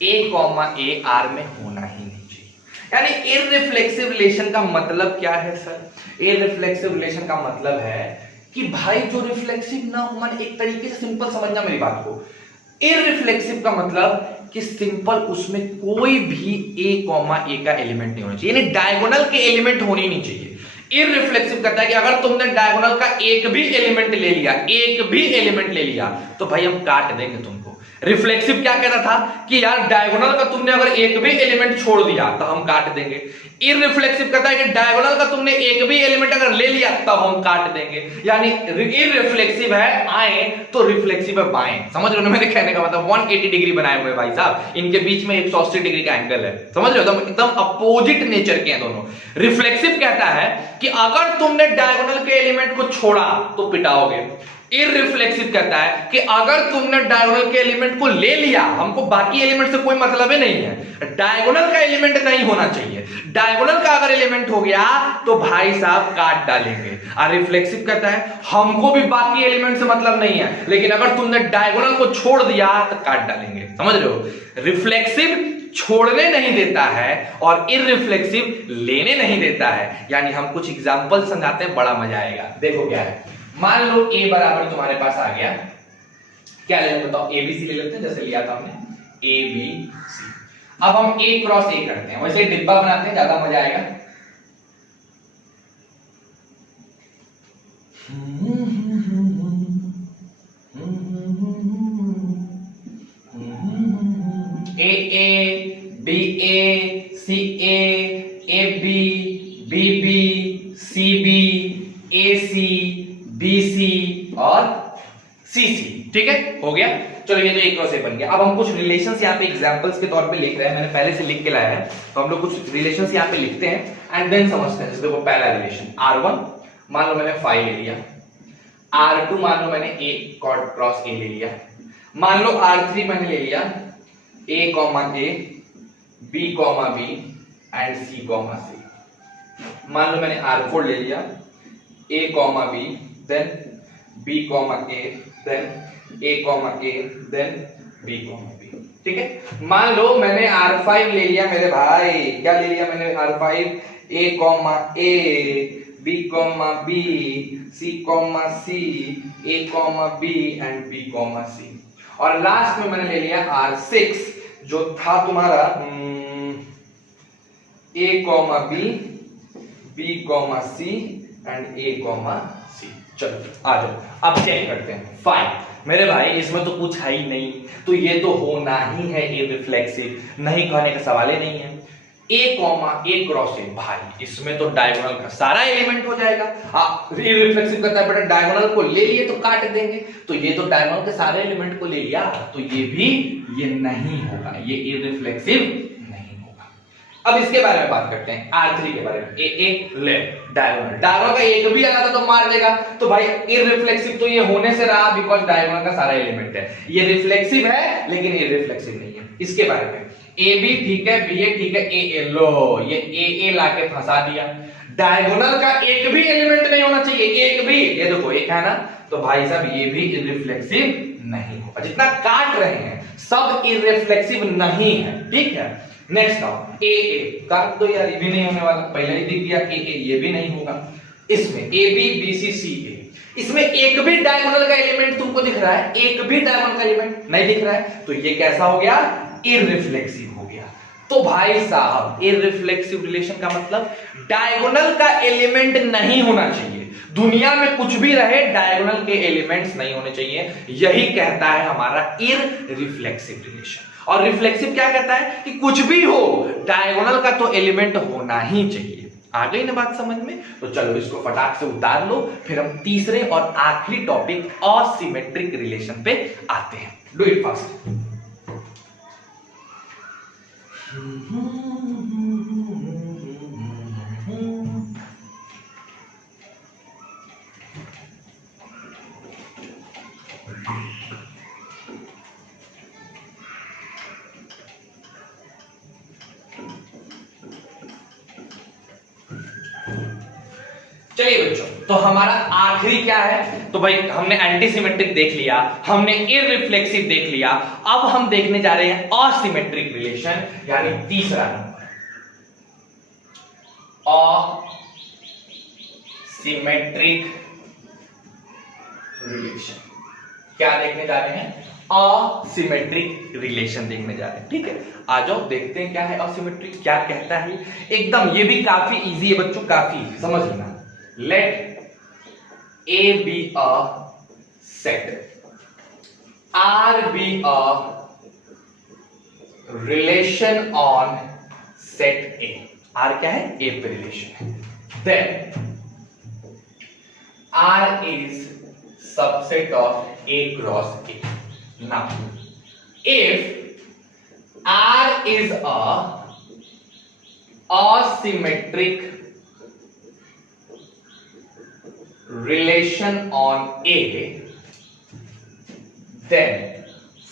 A comma A R में होना ही नहीं चाहिए। यानी irreflexive relation का मतलब क्या है sir? irreflexive relation का मतलब है कि भाई जो रिफ्लेक्सिव ना हो, मान एक तरीके से सिंपल समझना मेरी बात को। इररिफ्लेक्सिव का मतलब कि सिंपल उसमें कोई भी ए कॉमा ए का एलिमेंट नहीं होना चाहिए, यानी डायगोनल के एलिमेंट होने ही नहीं चाहिए। इररिफ्लेक्सिव कहता है कि अगर तुमने डायगोनल का एक भी एलिमेंट ले लिया, एक भी एलिमेंट ले लिया, तो भाई हम काट देंगे तुमको। रिफ्लेक्सिव क्या कहता था कि यार डायगोनल का तुमने अगर एक भी एलिमेंट छोड़ दिया तो हम काट देंगे। इररिफ्लेक्सिव कहता है कि डायगोनल का तुमने एक भी एलिमेंट अगर ले लिया तब हम काट देंगे। यानी इररिफ्लेक्सिव है आए तो रिफ्लेक्सिव है बाएं। समझ रहे हो मेरे कहने का मतलब? 180 डिग्री बनाए हुए भाई साहब, इनके बीच में 180 डिग्री का एंगल है। समझ रहे हो? एकदम अपोजिट नेचर के हैं दोनों। रिफ्लेक्सिव कहता है कि अगर तुमने डायगोनल के एलिमेंट को छोड़ा तो पिटाओगे। इररिफ्लेक्सिव कहता है कि अगर तुमने डायगोनल के एलिमेंट को ले लिया, हमको बाकी एलिमेंट से कोई मतलब ही नहीं है, डायगोनल का एलिमेंट नहीं होना चाहिए। डायगोनल का अगर एलिमेंट हो गया तो भाई साहब काट डालेंगे। और रिफ्लेक्सिव कहता है हमको भी बाकी एलिमेंट से मतलब नहीं है, लेकिन अगर तुमने डायगोनल को छोड़ दिया तो काट डालेंगे। समझ रहे हो? रिफ्लेक्सिव छोड़ने नहीं देता है और इररिफ्लेक्सिव लेने नहीं देता है। यानी हम कुछ एग्जांपल समझाते हैं, बड़ा मजा आएगा। देखो क्या है, मान लो a बराबर तुम्हारे पास आ गया, क्या ले लेते बताओ? ABC ले लेते हैं, जैसे लिया था हमने ABC। अब हम a क्रॉस a करते हैं, वैसे डिब्बा बनाते हैं, ज्यादा मजा आएगा। A BA CA AB BB CB AC BC और CC। ठीक है, हो गया। चलो ये तो एक क्रॉस एक बन गया। अब हम कुछ रिलेशंस यहाँ पे एग्जांपल्स के तौर पे लिख रहे हैं, मैंने पहले से लिख के लाया है, तो हम लोग कुछ रिलेशंस यहाँ पे लिखते हैं एंड देन समझते हैं। जैसे देखो पहला रिलेशन R1 मान लो मैंने 5 ले लिया, R2 मान लो मैंने A क्रॉस A ले लिया, मान लो R3 मैंने ले लिया A B एंड C मान लो मैंने R4 ले लिया A B then B A then A then B B। ठीक है, मान लो मैंने R5 ले लिया मेरे भाई, क्या ले लिया मैंने? R5 A B C A B and B C। और लास्ट में मैंने ले लिया R6 जो था तुम्हारा A B C and A C। चलो आ जाओ, अब चेक करते हैं। फाइन मेरे भाई, इसमें तो कुछ है ही नहीं, तो ये तो होना ही है इररिफ्लेक्सिव, नहीं कहने का सवाल ही नहीं है। A क्रॉस A भाई, इसमें तो डायगोनल का सारा एलिमेंट हो जाएगा। इररिफ्लेक्सिव कहता है बेटा डायगोनल को ले लिए तो काट देंगे, तो ये तो डायगोनल के सारे एलिमेंट को ले लिया, तो ये नहीं होगा, ये इररिफ्लेक्सिव नहीं होगा। अब इसके बारे में बात करते हैं, R3 के बारे में। A लेफ्ट डायगोनल का एक भी आना था तो मार देगा, तो भाई इररिफ्लेक्सिव तो ये होने से रहा बिकॉज़ डायगोनल का सारा एलिमेंट है। ये रिफ्लेक्सिव है लेकिन इररिफ्लेक्सिव नहीं है। इसके बारे में AB ठीक है, BA ठीक है, AA लो ये AA लाके फंसा दिया। डायगोनल का एक भी एलिमेंट नहीं होना चाहिए, एक भी, ये देखो एक है ना, तो भाई साहब ये भी इररिफ्लेक्सिव नहीं होगा। जितना काट रहे हैं सब इररिफ्लेक्सिव नहीं है। ठीक है, नेक्स्ट आओ AA काट दो यार, ये भी नहीं होने वाला, पहले ही दिख गया AA, ये भी नहीं होगा। इसमें AB BC CA, इसमें एक भी डायगोनल का एलिमेंट तुमको दिख रहा है? एक भी डायगोनल का एलिमेंट नहीं दिख रहा है, तो ये कैसा हो गया? इररिफ्लेक्सिव हो गया। तो भाई साहब इररिफ्लेक्सिव रिलेशन का मतलब डायगोनल का एलिमेंट नहीं होना चाहिए। दुनिया में कुछ भी रहे डायगोनल के एलिमेंट्स नहीं होने चाहिए, यही कहता है हमारा इररिफ्लेक्सिव रिलेशन। और रिफ्लेक्सिव क्या कहता है कि कुछ भी हो डायगोनल का तो एलिमेंट होना ही चाहिए। आ गई ना बात समझ में? तो चलो इसको फटाक से उतार लो, फिर हम तीसरे और आखिरी टॉपिक असिमेट्रिक रिलेशन पे आते हैं। Do it fast. चलिए बच्चों, तो हमारा आखिरी क्या है? तो भाई हमने एंटीसिमेट्रिक देख लिया, हमने इररिफ्लेक्सिव देख लिया, अब हम देखने जा रहे हैं असिमेट्रिक रिलेशन, यानी तीसरा नंबर असिमेट्रिक रिलेशन। क्या देखने जा रहे हैं? असिमेट्रिक रिलेशन देखने जा रहे हैं। ठीक है, आ जाओ देखते हैं क्या है असिमेट्रिक, क्या कहता है। एकदम ये भी काफी इजी है बच्चों, काफी इजी, समझ लेना। Let A be a set, R be a relation on set A. R क्या है? A पे relation है. Then R is subset of A cross A. Now, if R is a asymmetric relation on A, then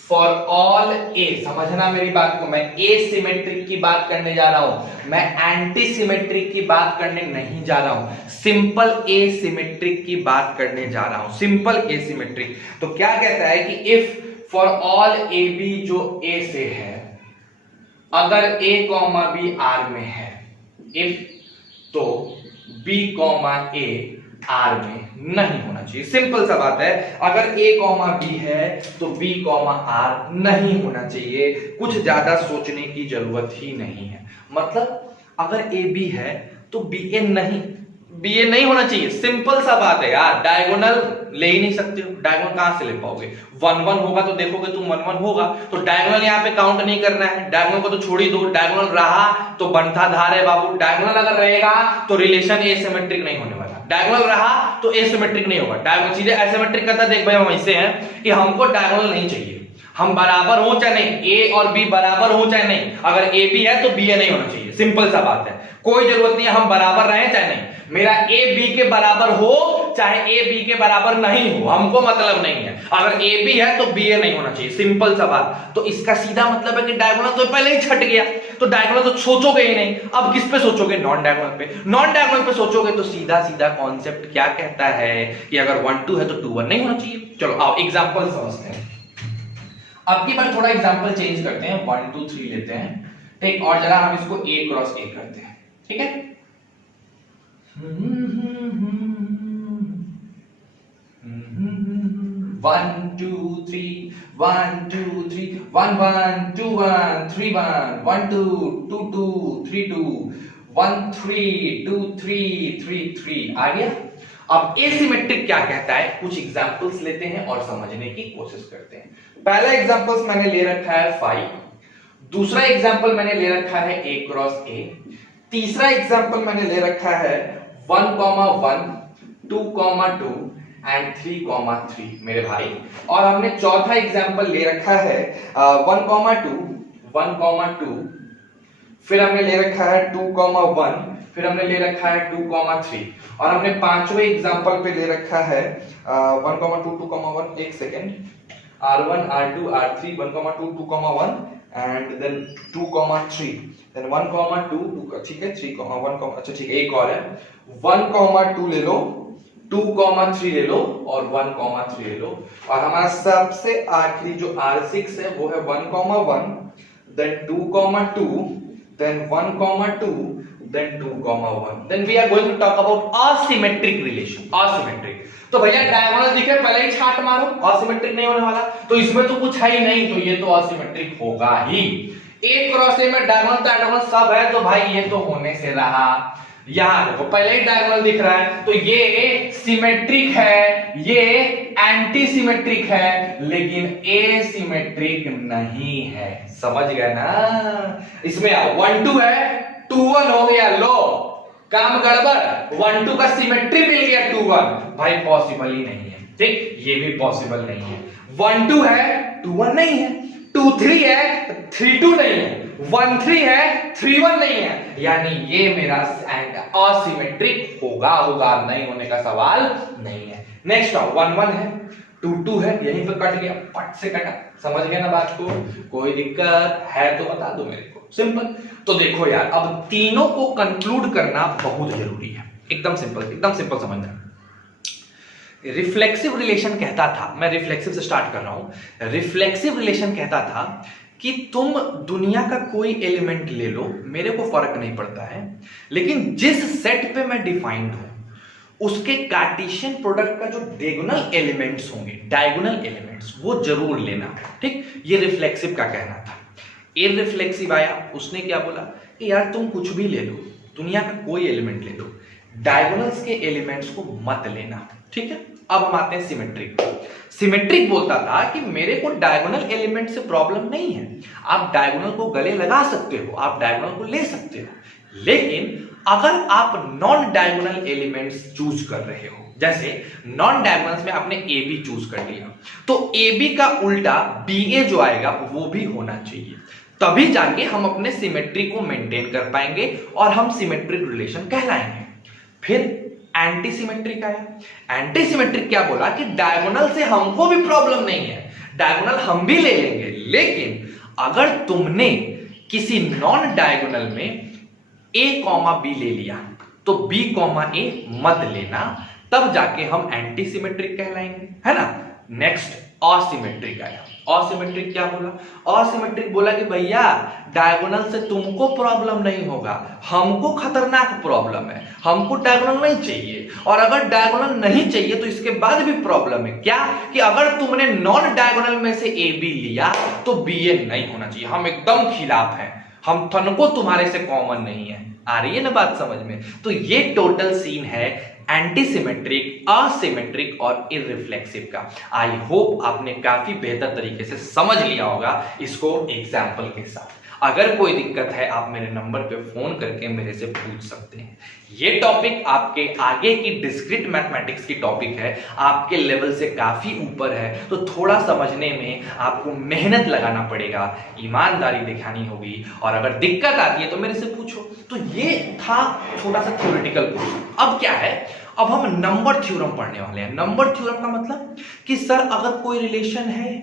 for all A, समझना मेरी बात को, मैं asymmetric की बात करने जा रहा हूं, मैं एंटी सिमेट्रिक की बात करने नहीं जा रहा हूं, सिंपल एसिमेट्रिक की बात करने जा रहा हूं, सिंपल एसिमेट्रिक. तो क्या कहता है कि if for all A B जो A से है, अगर A कॉमा बी R में है, इफ तो B कॉमा A R में नहीं होना चाहिए. सिंपल सा बात है. अगर A कॉमा B है तो B कॉमा R नहीं होना चाहिए. कुछ ज्यादा सोचने की जरूरत ही नहीं है. मतलब अगर A B है तो BA नहीं होना चाहिए. सिंपल सा बात है यार. डायगोनल ले ही नहीं सकते हो. डायगोनल कहां से ले पाओगे? 1 1 होगा तो देखोगे तुम 1 1 होगा, तो डायगोनल यहाँ पे काउंट नहीं करना है. डायगोनल को तो छोड़ ही दो. डायगोनल रहा तो बनता धार है बाबू. डायगोनल अगर रहेगा तो रिलेशन एसिमेट्रिक नहीं होने वाला. डायगोनल रहा तो एसिमेट्रिक नहीं होगा. डायगोनल सीधे एसिमेट्रिक करता. देख भाई हम ऐसे हैं कि हमको डायगोनल नहीं चाहिए. हम बराबर हो चाहे नहीं, ए और बी बराबर हो चाहे नहीं, अगर ए बी है तो बी ए नहीं होना चाहिए. सिंपल सा बात है. कोई जरूरत नहीं है हम बराबर रहे चाहे नहीं. मेरा ए बी के बराबर हो चाहे ए बी के बराबर नहीं हो, हमको मतलब नहीं है. अगर ए बी है तो बी ए नहीं होना चाहिए. सिंपल सा बात. तो इसका सीधा मतलब है कि डायगोनल तो पहले ही छट गया, तो डायगोनल तो सोचोगे ही नहीं. अब किस पे सोचोगे? नॉन डायगोनल पे. नॉन डायगोनल पे सोचोगे तो सीधा सीधा कॉन्सेप्ट क्या कहता है कि अगर 1 2 है तो 2 1 नहीं होना चाहिए. चलो आओ एग्जांपल समझते हैं. अब की बार थोड़ा एग्जांपल चेंज करते हैं. 1 2 3 लेते हैं. ठीक, और जरा हम इसको A क्रॉस A करते हैं. ठीक है. 1 2 3 1 2 3 1 1 2 1 3 1 1 2 2 2 3 2 1 3 2 3 3 3. आ गया. अब एसिमेट्रिक क्या कहता है, कुछ एग्जांपल्स लेते हैं और समझने की कोशिश करते हैं. पहला एग्जांपल्स मैंने ले रखा है 5. दूसरा एग्जांपल मैंने ले रखा है A क्रॉस A. तीसरा एग्जांपल मैंने ले रखा है 1 1 2 2 एंड 3 3 मेरे भाई. और हमने चौथा एग्जांपल ले रखा है 1 2, फिर हमने ले रखा है 2 1, फिर हमने ले रखा है 2 3, और हमने पांचवें एग्जांपल पे ले रखा है 1 2 2 1. एक second. R1 R2 R3 1 2 2 1 and then 2 3, then 1 2 ठीक है, 3 1 अच्छा ठीक है. एक और है 1 2 ले लो, 2 3 ले लो और 1 3 ले लो. और हमारा सबसे आखिरी जो R6 है वो है 1 1, then 2 2, then 1 2, then 2 1. Then we are going to talk about asymmetric relation. Asymmetric. तो भैया डायगोनल दिखे पहले ही छाट मारो, asymmetric नहीं होने वाला. तो इसमें तो कुछ है ही नहीं, तो ये तो asymmetric होगा ही. A क्रॉस A में डायगोनल सब है, तो भाई ये तो होने से रहा. यहां देखो पहले ही डायगोनल दिख रहा है, तो ये सिमेट्रिक है, ये एंटी सिमेट्रिक है, लेकिन एसिमेट्रिक नहीं है. समझ गए ना? इसमें 1 2 है, 2 1 हो गया. लो काम गड़बड़. 1 2 का सिमेट्री मिल गया 2 1. भाई पॉसिबल ही नहीं है. ठीक, ये भी पॉसिबल नहीं है. 1 2 है, 2 1 नहीं है. 2 3 है, 3 2 नहीं है. 1 3 है, 3 1 नहीं है. यानी ये मेरा असिमेट्रिक होगा, नहीं होने का सवाल नहीं है. नेक्स्ट 1 1 है, 2 2 है, यहीं पे कट गया, पट से कटा. समझ गए ना बात को? कोई दिक्कत है तो बता दो मेरे को. सिंपल. तो देखो यार, अब तीनों को कंक्लूड करना बहुत जरूरी है. एकदम सिंपल समझना. रिफ्लेक्सिव रिलेशन कहता था, मैं रिफ्लेक्सिव से स्टार्ट कर रहा हूं. रिफ्लेक्सिव रिलेशन कहता था कि तुम दुनिया का कोई एलिमेंट ले लो, मेरे को फर्क नहीं पड़ता है, लेकिन जिस सेट पे मैं डिफाइंड हूं उसके कार्टेशियन प्रोडक्ट का जो डायगोनल एलिमेंट्स होंगे, डायगोनल एलिमेंट्स, वो जरूर लेना. ठीक, ये रिफ्लेक्सिव का कहना था. इररिफ्लेक्सिव आया, उसने क्या बोला कि यार तुम कुछ भी ले लो, दुनिया का कोई एलिमेंट ले लो, डायगोनल्स के एलिमेंट्स को मत लेना. ठीक है. अब हम आते हैं सिमेट्रिक। सिमेट्रिक बोलता था कि मेरे को डायगोनल एलिमेंट से प्रॉब्लम नहीं है, आप डायगोनल को गले लगा सकते हो, आप डायगोनल को ले सकते हो, लेकिन अगर आप नॉन डायगोनल एलिमेंट्स चूज कर रहे हो, जैसे नॉन डायगोनल्स में आपने ए बी चूज कर लिया, तो ए बी का उल्टा बी ए जो आएगा वो भी होना चाहिए, तभी जाके हम अपने सिमेट्री को मेंटेन कर पाएंगे और हम सिमेट्रिक रिलेशन कहलाएंगे। फिर एंटी सिमेट्रिक आया। एंटी सिमेट्रिक क्या बोला कि डायगोनल से हमको भी प्रॉब्लम नहीं है, डायगोनल हम भी ले लेंगे, लेकिन अगर तुमने किसी नॉन डायगोनल में a कॉमा बी ले लिया तो b कॉमा ए मत लेना, तब जाके हम एंटी सिमेट्रिक कहलाएंगे, है ना। नेक्स्ट असिमेट्रिक आया। असिमेट्रिक क्या बोला? असिमेट्रिक बोला कि भैया डायगोनल से तुमको प्रॉब्लम नहीं होगा, हमको खतरनाक प्रॉब्लम है, हमको डायगोनल नहीं चाहिए, और अगर डायगोनल नहीं चाहिए तो इसके बाद भी प्रॉब्लम है क्या कि अगर तुमने नॉन डायगोनल में से ए बी लिया तो बी ए नहीं होना चाहिए, हम एकदम खिलाफ हैं, हम तनको तुम्हारे से कॉमन नहीं है। आ रही है ना बात समझ में? तो ये टोटल सीन है एंटी सिमेट्रिक, असिमेट्रिक और इररिफ्लेक्सिव का। आई होप आपने काफी बेहतर तरीके से समझ लिया होगा इसको एग्जाम्पल के साथ। अगर कोई दिक्कत है आप मेरे नंबर पे फोन करके मेरे से पूछ सकते हैं। ये टॉपिक आपके आगे की डिस्क्रीट मैथमेटिक्स की टॉपिक है, आपके लेवल से काफी ऊपर है, तो थोड़ा समझने में आपको मेहनत लगाना पड़ेगा, ईमानदारी दिखानी होगी, और अगर दिक्कत आती है तो मेरे से पूछो। तो ये था छोटा सा थ्योरेटिकल कोर्स। अब क्या है, अब हम नंबर थ्योरम पढ़ने वाले हैं। नंबर थ्योरम का मतलब कि सर अगर कोई रिलेशन है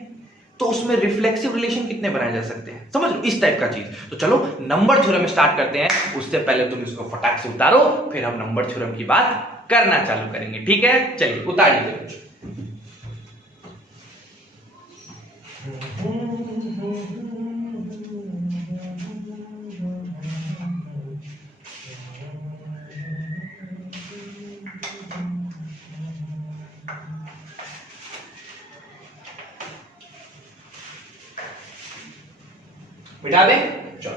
तो उसमें रिफ्लेक्सिव रिलेशन कितने बनाए जा सकते हैं, समझ लो, इस टाइप का चीज। तो चलो नंबर थ्योरम स्टार्ट करते हैं, उससे पहले तुम इसको फटाक से उतारो, फिर हम नंबर थ्योरम की बात करना चालू करेंगे, ठीक है। चलिए उतारिए कुछ। मिटा दें, चलो।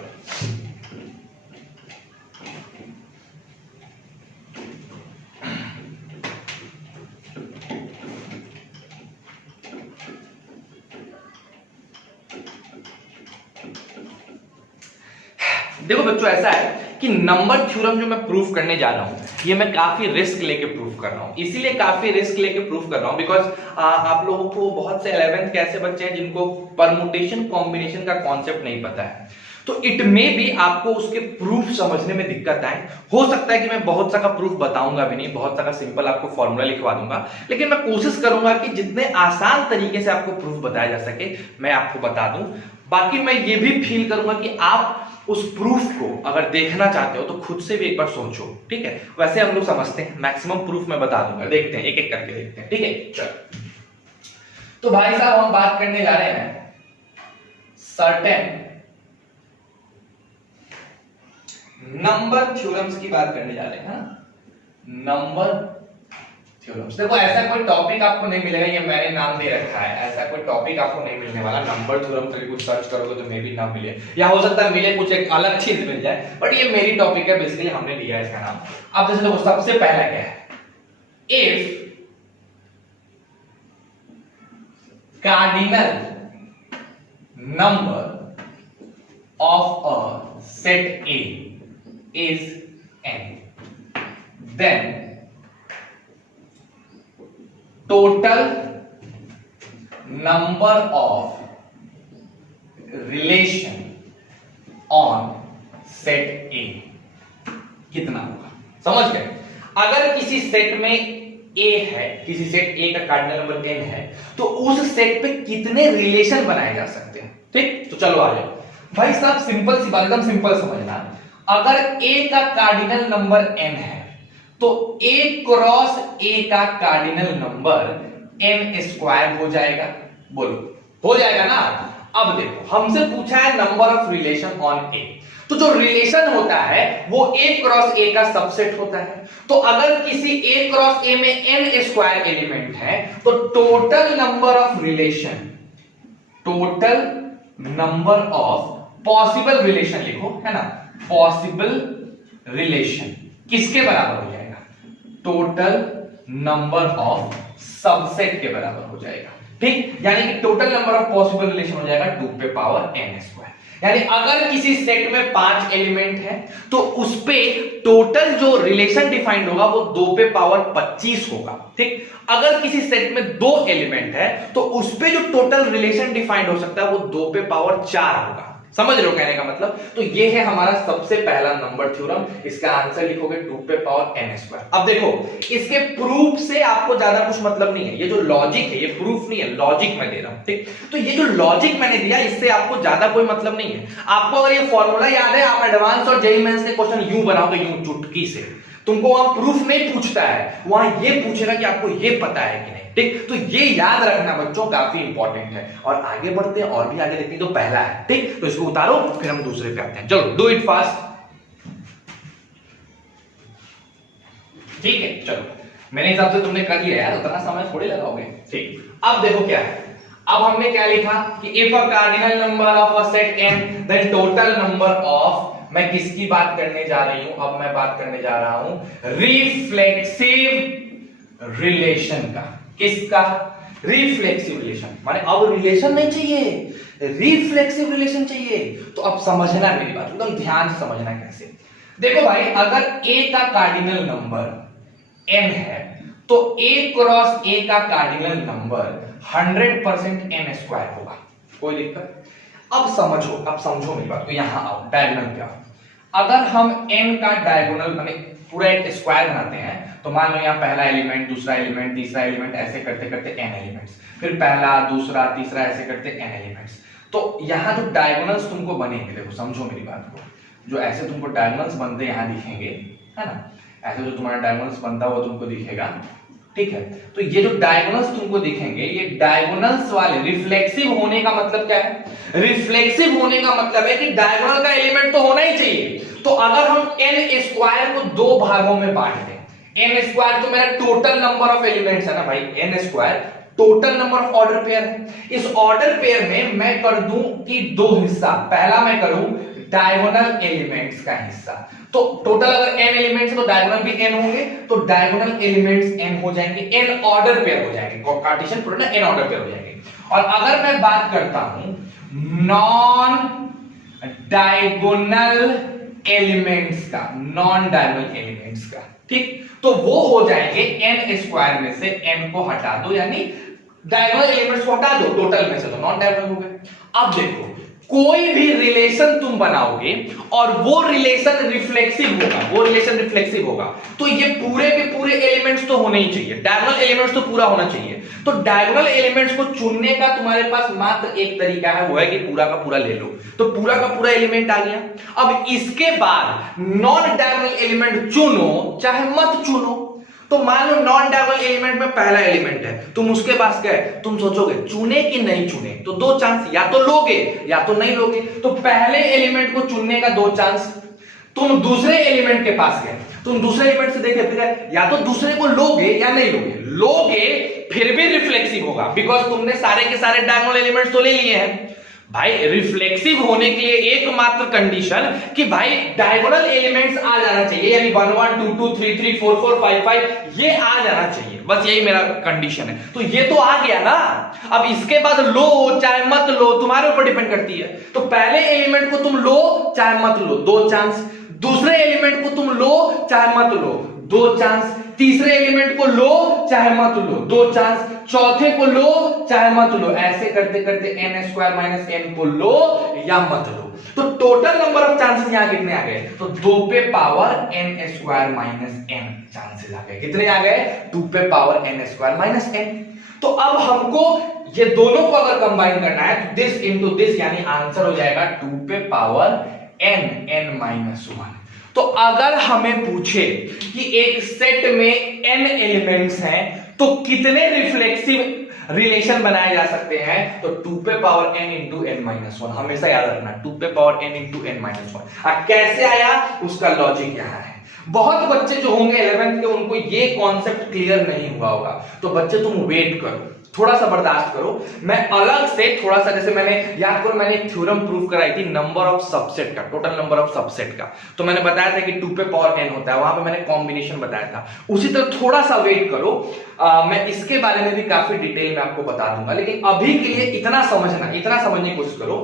देखो बच्चों, ऐसा है कि नंबर थ्योरम जो मैं प्रूफ करने जा रहा हूं, ये मैं काफी रिस्क लेके प्रूफ कर रहा हूं। इसीलिए काफी रिस्क लेके प्रूफ कर रहा हूं बिकॉज आप लोगों को बहुत से 11th के ऐसे बच्चे हैं जिनको परमुटेशन कॉम्बिनेशन का कॉन्सेप्ट नहीं पता है, तो इट में भी आपको उसके प्रूफ समझने में दिक्कत आए। हो सकता है कि मैं बहुत सा का प्रूफ बताऊंगा भी नहीं, बहुत सा का सिंपल आपको फॉर्मूला लिखवा दूंगा, लेकिन मैं कोशिश करूंगा कि जितने आसान तरीके से आपको प्रूफ बताया जा सके मैं आपको बता दूं। बाकी मैं ये भी फील करूंगा कि आप उस प्रूफ को अगर देखना चाहते हो तो खुद से भी एक बार सोचो, ठीक है। वैसे हम लोग समझते हैं, मैक्सिमम प्रूफ मैं बता दूंगा, देखते हैं एक एक करके देखते हैं, ठीक है। चलो, तो भाई साहब हम बात करने जा रहे हैं सर्टेन नंबर थ्योरम्स की बात करने जा रहे हैं। नंबर थ्योरम्स, देखो ऐसा कोई टॉपिक आपको नहीं मिलेगा, ये मैंने नाम दे रखा है, ऐसा कोई टॉपिक आपको नहीं मिलने वाला। नंबर थ्योरम करके कुछ सर्च करोगे तो मे भी ना मिले, या हो सकता है मिले, कुछ एक अलग चीज मिल जाए, बट ये मेरी टॉपिक है, बेसिकली हमने लिया है इसका नाम। अब जैसे देखो सबसे पहला क्या है, if cardinal number of a set A is n, then total number of relation on set A कितना होगा, समझ गए। अगर किसी सेट में A है, किसी सेट A का कार्डिनल नंबर n है, तो उस सेट पे कितने रिलेशन बनाए जा सकते हैं, ठीक। तो चलो आ जाओ भाई साहब, सिंपल सी बात, एकदम सिंपल समझना। अगर A का कार्डिनल नंबर n है तो A क्रॉस A का कार्डिनल नंबर n स्क्वायर हो जाएगा, बोलो हो जाएगा ना। अब देखो हमसे पूछा है number of relation on A, तो जो रिलेशन होता है वो A क्रॉस A का सबसेट होता है। तो अगर किसी A क्रॉस A में n स्क्वायर एलिमेंट है तो total number of relation, total number of possible relation लिखो, है ना, पॉसिबल रिलेशन किसके बराबर हो जाएगा, टोटल नंबर ऑफ सबसेट के बराबर हो जाएगा। ठीक, यानी कि total number of possible relation हो जाएगा 2 पे पावर n स्क्वायर। यानी अगर किसी सेट में 5 एलिमेंट है तो उस पे टोटल जो रिलेशन डिफाइंड होगा वो 2 पे पावर 25 होगा। ठीक, अगर किसी सेट में 2 एलिमेंट है तो उस पे जो टोटल रिलेशन डिफाइंड हो सकता है वो 2 पे पावर 4 होगा। समझ रहे हो कहने का मतलब? तो ये है हमारा सबसे पहला नंबर थ्योरम। इसका आंसर लिखोगे 2 पे पावर n स्क्वायर। अब देखो, इसके प्रूफ से आपको ज्यादा कुछ मतलब नहीं है, ये जो लॉजिक है ये प्रूफ नहीं है, लॉजिक मैं दे रहा हूं। ठीक, तो ये जो लॉजिक मैंने दिया इससे आपको ज्यादा कोई मतलब नहीं है। आपको अगर ये फॉर्मूला याद है, आप एडवांस और जेईई मेंस के क्वेश्चन यूं बनाओ तो यूं चुटकी से, तुमको वहां प्रूफ नहीं पूछता है, वहां ये पूछेगा कि आपको ये पता है कि नहीं। ठीक, तो ये याद रखना बच्चों, काफी इंपॉर्टेंट है। और आगे बढ़ते हैं और भी आगे देखते हैं। तो पहला है, ठीक, तो इसको उतारो फिर हम दूसरे पे आते हैं। चलो डू इट फास्ट। ठीक है, चलो मेरे हिसाब से तुमने कर लिया यार, उतना समय थोड़ी लगाओगे। ठीक, अब देखो क्या है। अब हमने क्या लिखा कि if a cardinal number of a set n then total number of, मैं किसकी बात करने जा रही हूं? अब मैं बात करने जा रहा हूं रिफ्लेक्सिव रिलेशन का। किसका? Reflexive relation. माने अब रिलेशन नहीं चाहिए, रिफ्लेक्सिव रिलेशन चाहिए। तो अब समझना मेरी बात, एकदम ध्यान से समझना कैसे। देखो भाई, अगर a का कार्डिनल नंबर n है तो a क्रॉस a का कार्डिनल नंबर 100% n स्क्वायर होगा। कोई दिक्कत? अब समझो मेरी बात को, यहां आओ, डायगोनल पे आओ। अगर हम n का डायगोनल माने पूरा एक स्क्वायर बनाते हैं तो मान लो यहाँ पहला एलिमेंट, दूसरा एलिमेंट, तीसरा एलिमेंट, ऐसे करते करते n एलिमेंट्स, फिर पहला, दूसरा, तीसरा, ऐसे करते n एलिमेंट्स। तो यहाँ जो डायगोनल्स तुमको बनेंगे, देखो समझो मेरी बात को, जो ऐसे तुमको डायगोनल्स बनते यहाँ दिखेंगे, है ना, ऐसे जो तुम्हारा डायगोनल्स बनता है वो तुमको दिखेगा। ठीक है, तो ये जो डायगोनल्स तुमको दिखेंगे, ये डायगोनल्स वाले रिफ्लेक्सिव होने का मतलब क्या है? रिफ्लेक्सिव होने का मतलब है कि डायगोनल का एलिमेंट तो होना ही चाहिए। तो अगर हम n स्क्वायर को 2 भागों में बांट दें, n स्क्वायर तो मेरा टोटल नंबर ऑफ एलिमेंट्स है ना भाई, n square total number of order pair है। इस ऑर्डर पेयर में मैं कर दूं कि 2 हिस्सा, पहला मैं करूं डायगोनल एलिमेंट्स का हिस्सा। तो टोटल अगर n एलिमेंट्स है तो डायगोनल भी n होंगे, तो डायगोनल एलिमेंट्स n हो जाएंगे, n ऑर्डर पेयर हो जाएंगे, Cartesian product n order pair हो जाएंगे। और अगर मैं बात करता हूं नॉन डायगोनल एलिमेंट्स का, नॉन डायगोनल एलिमेंट्स का, ठीक, तो वो हो जाएंगे n स्क्वायर में से n को हटा दो, यानी डायगोनल एलिमेंट्स को हटा दो टोटल में से, तो नॉन डायगोनल हो गए। अब देखो, कोई भी रिलेशन तुम बनाओगे और वो रिलेशन रिफ्लेक्सिव होगा, तो ये पूरे के पूरे एलिमेंट्स तो होने ही चाहिए, डायगोनल एलिमेंट्स तो पूरा होना चाहिए। तो डायगोनल एलिमेंट्स को चुनने का तुम्हारे पास मात्र एक तरीका है, वो है कि पूरा का पूरा ले लो। तो पूरा का पूरा एलिमेंट आ गया। अब इसके बाद नॉन डायगोनल एलिमेंट चुनो चाहे मत चुनो। तो मान लो नॉन डायगोनल एलिमेंट में पहला एलिमेंट है, तुम उसके पास गए, तुम सोचोगे चुने कि नहीं चुने, तो 2 चांस, या तो लोगे या तो नहीं लोगे। तो पहले एलिमेंट को चुनने का 2 चांस, तुम दूसरे एलिमेंट के पास गए, तुम दूसरे एलिमेंट से देखे, फिर या तो दूसरे को लोगे या नहीं लोगे। लोगे फिर भी रिफ्लेक्सिव होगा, बिकॉज तुमने सारे के सारे डायगोनल एलिमेंट्स तो ले लिए हैं। भाई रिफ्लेक्सिव होने के लिए एकमात्र कंडीशन कि भाई डायगोनल एलिमेंट्स आ जाना चाहिए, यानी 1 1 2 2 3 3 4 4 5 5 ये आ जाना चाहिए, बस यही मेरा कंडीशन है। तो ये तो आ गया ना। अब इसके बाद लो चाहे मत लो, तुम्हारे ऊपर डिपेंड करती है। तो पहले एलिमेंट को तुम लो चाहे मत लो, 2 चांस, दूसरे एलिमेंट को तुम लो चाहे मत लो, 2 चांस, तीसरे एलिमेंट को लो चाहे मत लो, 2 चांस, चौथे को लो चाहे मत लो, ऐसे करते करते n स्क्वायर माइनस n को लो या मत लो। तो टोटल नंबर ऑफ चांसेस यहां कितने आ गए? तो 2 पे power n square minus n chances आ गए। कितने आ गए? 2 पे power n square minus n। तो अब हमको ये दोनों को अगर कंबाइन करना है तो दिस इनटू दिस, यानी आंसर हो जाएगा 2 पे पावर n माइनस 1। तो अगर हमें पूछे कि एक सेट में n एलिमेंट्स हैं तो कितने रिफ्लेक्सिव रिलेशन बनाए जा सकते हैं, तो 2 पे power n into n minus 1, हमेशा याद रखना 2 पे power n into n minus 1। कैसे आया उसका लॉजिक यहां है। बहुत बच्चे जो होंगे 11th के, उनको ये कॉन्सेप्ट क्लियर नहीं हुआ होगा। तो बच्चे तुम वेट करो, थोड़ा सा बर्दाश्त करो, मैं अलग से थोड़ा सा, जैसे मैंने याद करो मैंने एक थ्योरम प्रूव कराई थी नंबर ऑफ सबसेट का, टोटल नंबर ऑफ सबसेट का, तो मैंने बताया था कि 2 पे पावर n होता है, वहां पे मैंने कॉम्बिनेशन बताया था। उसी तरह थोड़ा सा वेट करो, मैं इसके बारे में भी काफी डिटेल में आपको बता दूंगा, लेकिन अभी के लिए इतना समझने की कोशिश करो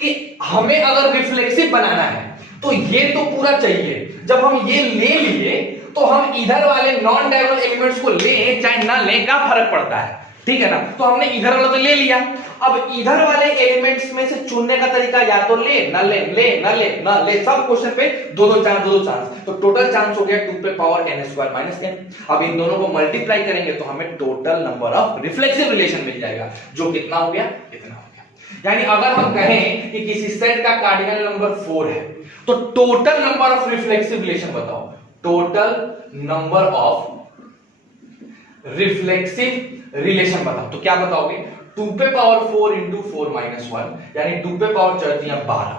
कि हमें अगर रिफ्लेक्सिव बनाना है तो ये तो पूरा चाहिए। जब हम ये ले लिए तो हम इधर वाले नॉन डायगोनल एलिमेंट्स को ले चाहे ना ले, क्या फर्क पड़ता है, ठीक है ना। तो हमने इधर वाला तो ले लिया, अब इधर वाले एलिमेंट्स में से चुनने का तरीका या तो ले ना ले, सब क्वेश्चन पे दो दो चांस, तो टोटल चांस हो गया 2 पे power n square minus n। अब इन दोनों को मल्टीप्लाई करेंगे तो हमें total number of reflexive relation मिल जाएगा, जो कितना हो गया, इतना हो गया। यानी अगर हम कहें कि किसी सेट का कार्डिनल नंबर 4 है तो total number of reflexive relation बताओ, total number of reflexive relation बताओ, तो क्या बताओगे, 2 पे पावर 4 इंटू 4 माइनस 1, यानी 2 पे पावर चढ़ दिया 12,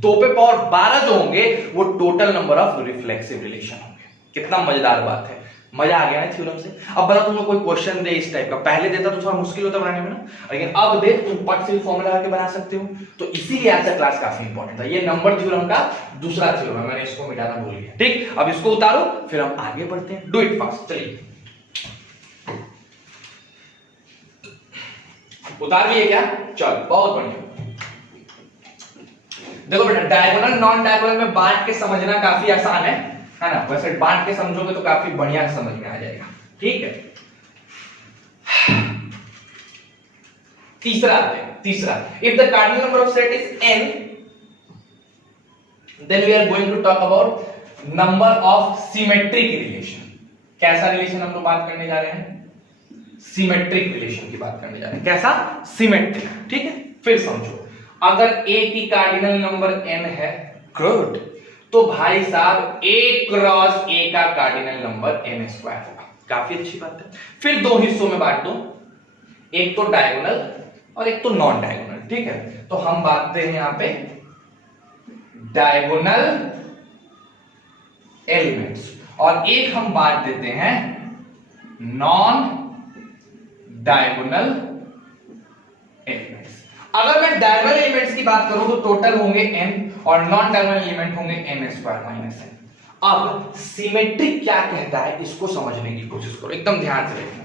2 पे पावर 12 जो होंगे वो total number of reflexive relation होंगे। कितना मजेदार बात है, मजा आ गया है थ्योरम से। अब बता तुम लोग कोई क्वेश्चन दे इस टाइप का, पहले देता तो थोड़ा मुश्किल होता बनाने में ना, लेकिन अब दे तुम पट से फॉर्मूला लगा के बना सकते हो, तो इसीलिए आज का क्लास काफी इंपॉर्टेंट था। ये नंबर थ्योरम का दूसरा थ्योरम है, मैंने इसको मिटाना भूल गया, ठीक। अब इसको उतारो फिर हम आगे बढ़ते हैं, डू इट फास्ट। चलिए उतार लिए क्या, चल बहुत बढ़िया। देखो बेटा, डायगोनल नॉन डायगोनल में बांट के समझना काफी आसान है ना, वैसे बांट के समझोगे तो काफी बढ़िया समझ में आ जाएगा, ठीक है। तीसरा if the cardinal number of set is n, then we are going to talk about number of symmetric relation. कैसा रिलेशन हम लोग बात करने जा रहे हैं, सिमेट्रिक रिलेशन की बात करने जा रहे हैं। कैसा, सिमेट्रिक, ठीक है। फिर समझो, अगर a की कार्डिनल नंबर n है, गुड, तो भाई साहब a क्रॉस a का कार्डिनल नंबर n स्क्वायर होगा, काफी अच्छी बात है। फिर दो हिस्सों में बांट दो, एक तो डायगोनल और एक तो नॉन डायगोनल, ठीक है। तो हम बांटते हैं यहां पे डायगोनल एलिमेंट्स और एक हम बांट देते हैं नॉन डायगोनल एलिमेंट्स। अगर मैं डायगोनल एलिमेंट्स की बात करूं तो टोटल होंगे n और नॉन डायगोनल एलिमेंट होंगे n स्क्वायर माइनस n। अब सिमेट्रिक क्या कहता है इसको समझने की कोशिश करो, एकदम ध्यान से देखना।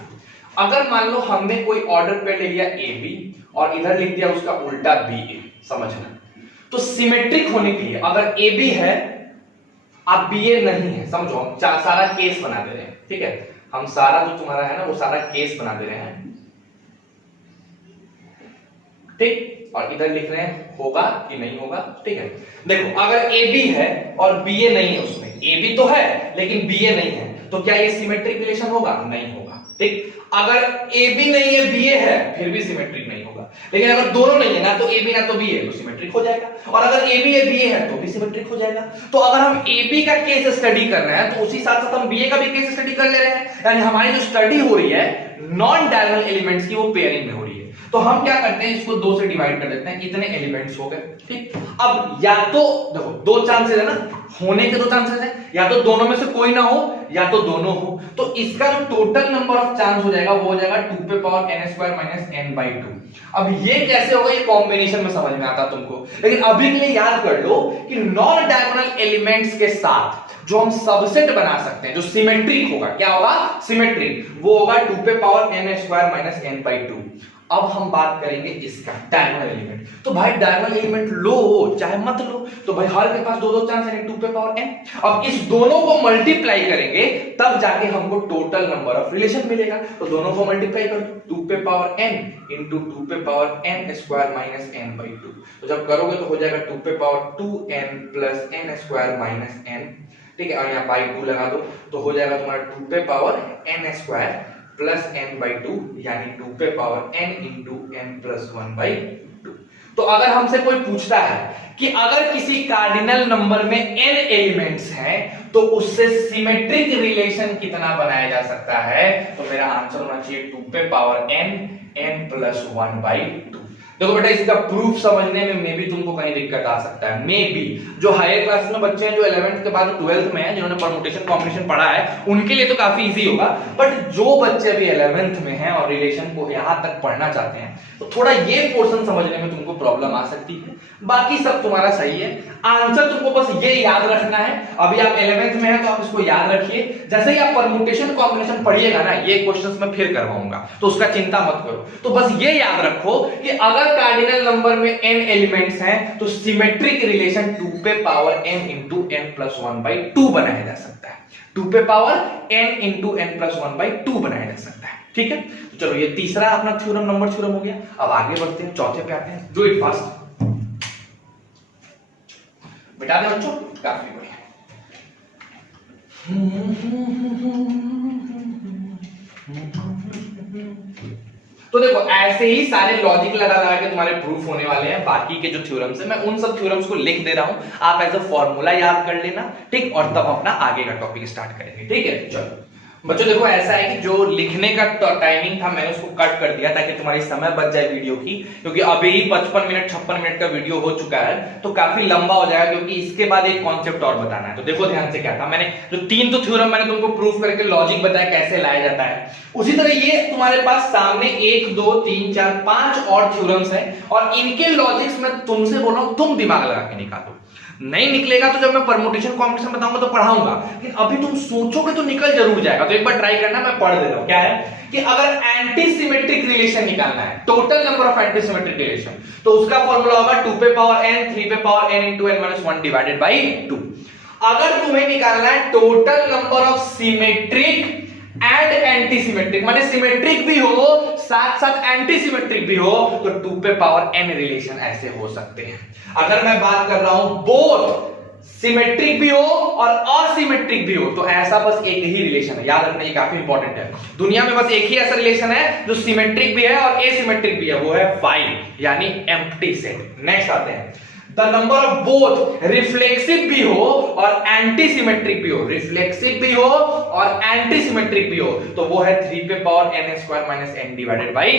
अगर मान लो हमने कोई ऑर्डर पे ले लिया AB और इधर लिख दिया उसका उल्टा BA, समझना, तो सिमेट्रिक होने के लिए अगर AB है अब BA नहीं है, समझो हम सारा केस बना दे रहे हैं, ठीक है। हम सारा जो तुम्हारा है ना वो सारा केस बना दे रहे हैं, ठीक, और इधर लिख रहे हैं होगा कि नहीं होगा, ठीक है। देखो अगर AB है और BA नहीं है, उसमें AB तो है लेकिन BA नहीं है, तो क्या ये सिमेट्रिक रिलेशन होगा, नहीं होगा, ठीक। अगर AB नहीं है BA है फिर भी सिमेट्रिक नहीं होगा, लेकिन अगर दोनों नहीं है, ना तो AB ना तो BA, तो सिमेट्रिक हो जाएगा। और अगर AB है BA है तो भी सिमेट्रिक हो जाएगा। तो अगर हम AB का केस स्टडी कर रहे हैं तो उसी साथ साथ हम BA का भी केस स्टडी कर ले रहे हैं, यानी हमारी जो स्टडी हो रही है नॉन डायगोनल एलिमेंट्स की वो पेयरिंग में हो रही है। तो हम क्या करते हैं, इसको 2 से डिवाइड कर देते हैं, इतने एलिमेंट्स हो गए, ठीक। अब या तो देखो 2 चांसेस है ना, होने के 2 चांसेस है, या तो दोनों में से कोई ना हो या तो दोनों हो, तो इसका जो टोटल नंबर ऑफ चांस हो जाएगा वो हो जाएगा 2 पे power n square minus n/2। अब ये कैसे होगा, ये कॉम्बिनेशन में समझ में आता तुमको, लेकिन अभी के लिए याद कर लो कि नॉन डायगोनल एलिमेंट्स के साथ जो हम सबसेट बना सकते हैं जो सिमेट्रिक होगा, क्या होगा, सिमेट्रिक, वो होगा 2 पे power n square minus n/2। अब हम बात करेंगे इसका डायगोनल एलिमेंट। तो भाई डायगोनल एलिमेंट लो चाहे मत लो, तो भाई हर के पास 2 चांस है, 2 पे पावर n। अब इस दोनों को मल्टीप्लाई करेंगे तब जाके हमको टोटल नंबर ऑफ रिलेशन मिलेगा। तो दोनों को मल्टीप्लाई कर दो, 2 पे पावर n इंटू 2 पे power n square minus n/2। तो जब करोगे तो हो जाएगा 2 पे power 2n plus n square minus n, ठीक है। और यहाँ बाई 2 लगा दो तो हो जाएगा तुम्हारा 2 पे power n square plus n/2, यानी 2 पे power n into n plus 1/2। तो अगर हमसे कोई पूछता है कि अगर किसी कार्डिनल नंबर में n एलिमेंट्स हैं तो उससे सिमेट्रिक रिलेशन कितना बनाया जा सकता है, तो मेरा आंसर होना चाहिए 2 पे पावर n n प्लस 1/2। देखो बेटा, इसका प्रूफ समझने में मे भी तुमको कहीं दिक्कत आ सकता है। मे बी जो हायर क्लासेस में बच्चे हैं, जो 11th के बाद 12th में हैं, जिन्होंने परमुटेशन कॉम्बिनेशन पढ़ा है, उनके लिए तो काफी इजी होगा। बट जो बच्चे अभी 11th में हैं और रिलेशन को यहां तक पढ़ना चाहते हैं, तो थोड़ा ये पोर्शन समझने में तुमको प्रॉब्लम आ सकती है। बाकी सब तुम्हारा सही है। आंसर तुमको बस ये याद रखना है। अभी आप 11th में हैं तो आप इसको याद रखिए। जैसे ही आप परमुटेशन कॉम्बिनेशन पढ़िएगा ना, ये क्वेश्चंस मैं फिर करवाऊंगा, तो उसका चिंता मत करो। तो बस ये याद रखो कि अगर कार्डिनल नंबर में n एलिमेंट्स हैं, तो सिमेट्रिक रिलेशन 2 पे power n into n plus 1/2 बनाया जा सकता है। 2 पे power n into n plus 1/2 बनाया जा सकता है। ठीक है, तो चलो ये तीसरा अपना थ्योरम, नंबर थ्योरम हो गया। अब आगे बढ़ते हैं, चौथे पे आते हैं। Do it fast. बेटा दे बच्चों, काफी बढ़िया। तो देखो, ऐसे ही सारे लॉजिक लगा लगा के तुम्हारे प्रूफ होने वाले हैं। बाकी के जो थ्योरम्स है, मैं उन सब थ्योरम्स को लिख दे रहा हूं, आप एज अ फॉर्मूला याद कर लेना, ठीक। और तब अपना आगे का टॉपिक स्टार्ट करेंगे, ठीक है। चलो बच्चों, देखो ऐसा है कि जो लिखने का टाइमिंग था, मैंने उसको कट कर दिया ताकि तुम्हारी समय बच जाए वीडियो की, क्योंकि अभी ही 55 मिनट 56 मिनट का वीडियो हो चुका है, तो काफी लंबा हो जाएगा, क्योंकि इसके बाद एक कॉन्सेप्ट और बताना है। तो देखो ध्यान से, क्या था, मैंने जो 3 तो थ्योरम मैंने तुमको प्रूफ करके लॉजिक बताया कैसे लाया जाता है, उसी तरह ये तुम्हारे पास सामने 1 2 3 4 5 और थ्योरम्स हैं, और इनके लॉजिक्स में तुमसे बोल रहा हूं, तुम दिमाग लगा के निकालो। नहीं निकलेगा तो जब मैं परमुटेशन कॉम्बिनेशन बताऊंगा तो पढ़ाऊंगा, लेकिन अभी तुम सोचोगे तो निकल जरूर जाएगा। तो एक बार ट्राई करना, मैं पढ़ देता हूं। क्या है कि अगर एंटी सिमेट्रिक रिलेशन निकालना है, total number of anti symmetric relation, तो उसका फॉर्मूला होगा 2 पे पावर n 3 पे power n into n minus 1 divided by 2। अगर तुम्हें निकालना है total number of symmetric and anti symmetric, माने सिमेट्रिक भी हो साथ साथ एंटी सिमेट्रिक भी हो, तो 2 पे पावर n रिलेशन ऐसे हो सकते हैं। अगर मैं बात कर रहा हूं बोथ सिमेट्रिक भी हो और असिमेट्रिक भी हो, तो ऐसा बस एक ही रिलेशन है। याद रखना, ये काफी इंपॉर्टेंट है। दुनिया में बस एक ही ऐसा रिलेशन है जो सिमेट्रिक भी है और एसिमेट्रिक भी है, वो है 5, यानी एम्प्टी सेट। नेक्स्ट आते हैं, the number of both reflexive भी हो और एंटी सिमेट्रिक भी हो, रिफ्लेक्सिव भी हो और एंटी सिमेट्रिक भी हो, तो वो है 3 पे power n square minus n divided by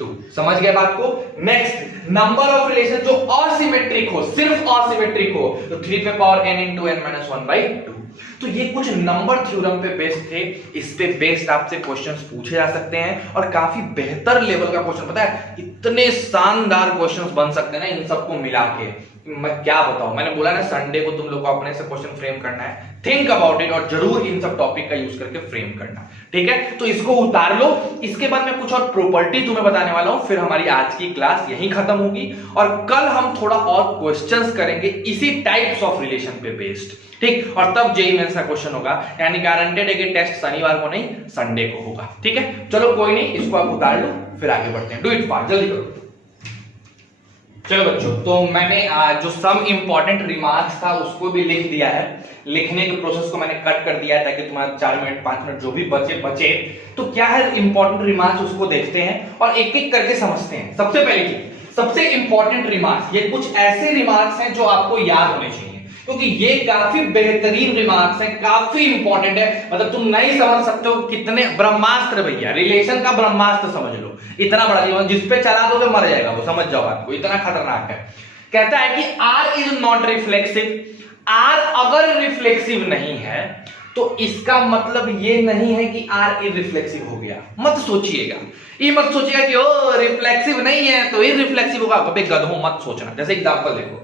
2। समझ गए बात को। नेक्स्ट, नंबर ऑफ रिलेशन जो असिमेट्रिक हो, सिर्फ असिमेट्रिक हो, तो 3 पे power n into n minus 1/2। तो ये कुछ नंबर थ्योरम पे बेस्ड थे। इस पे बेस्ड आपसे क्वेश्चंस पूछे जा सकते हैं, और काफी बेहतर लेवल का क्वेश्चन, पता है इतने शानदार क्वेश्चंस बन सकते हैं ना इन सबको मिला के, मैं क्या बताऊं। मैंने बोला ना, संडे को तुम लोग को अपने से क्वेश्चन फ्रेम करना है, थिंक अबाउट इट, और जरूर इन सब टॉपिक का यूज करके फ्रेम करना, ठीक है। तो इसको उतार लो। इसके बाद मैं कुछ और प्रॉपर्टी तुम्हें बताने वाला हूं, फिर हमारी आज की क्लास यहीं खत्म होगी, और कल हम थोड़ा और क्वेश्चंस करेंगे इसी टाइप्स ऑफ रिलेशन पे बेस्ड, ठीक। और तब जेईई मेंस का क्वेश्चन होगा, यानी गारंटेड है कि टेस्ट शनिवार को नहीं संडे को होगा, ठीक है। चलो कोई नहीं, इसको आप उतार लो, फिर आगे बढ़ते हैं। डू इट फास्ट, जल्दी करो। चलो बच्चों, तो मैंने जो सम इंपॉर्टेंट रिमार्क्स था उसको भी लिख दिया है। लिखने के प्रोसेस को मैंने कट कर दिया है ताकि तुम्हारा 4 मिनट 5 मिनट जो भी बचे। तो क्या है इंपॉर्टेंट रिमार्क्स, उसको देखते हैं और एक एक करके समझते हैं। सबसे पहली चीज, सबसे इंपॉर्टेंट रिमार्क्स, ये कुछ ऐसे रिमार्क्स हैं जो आपको याद होने चाहिए, क्योंकि ये काफी बेहतरीन रिमार्क्स हैं, काफी इंपॉर्टेंट है। मतलब तुम नहीं समझ सकते हो कितने ब्रह्मास्त्र, भैया रिलेशन का ब्रह्मास्त्र समझ लो। इतना बड़ा जीवन जिस पे चला दोगे मर जाएगा वो, समझ जाओ आपको, इतना खतरनाक है। कहता है कि R is not reflexive. R अगर रिफ्लेक्सिव नहीं है तो इसका मतलब ये नहीं है कि R इररिफ्लेक्सिव हो गया। मत सोचिएगा, ये मत सोचिएगा कि ओ रिफ्लेक्सिव नहीं है तो इररिफ्लेक्सिव होगा। कभी गधों मत सोचना। जैसे एग्जांपल देखो,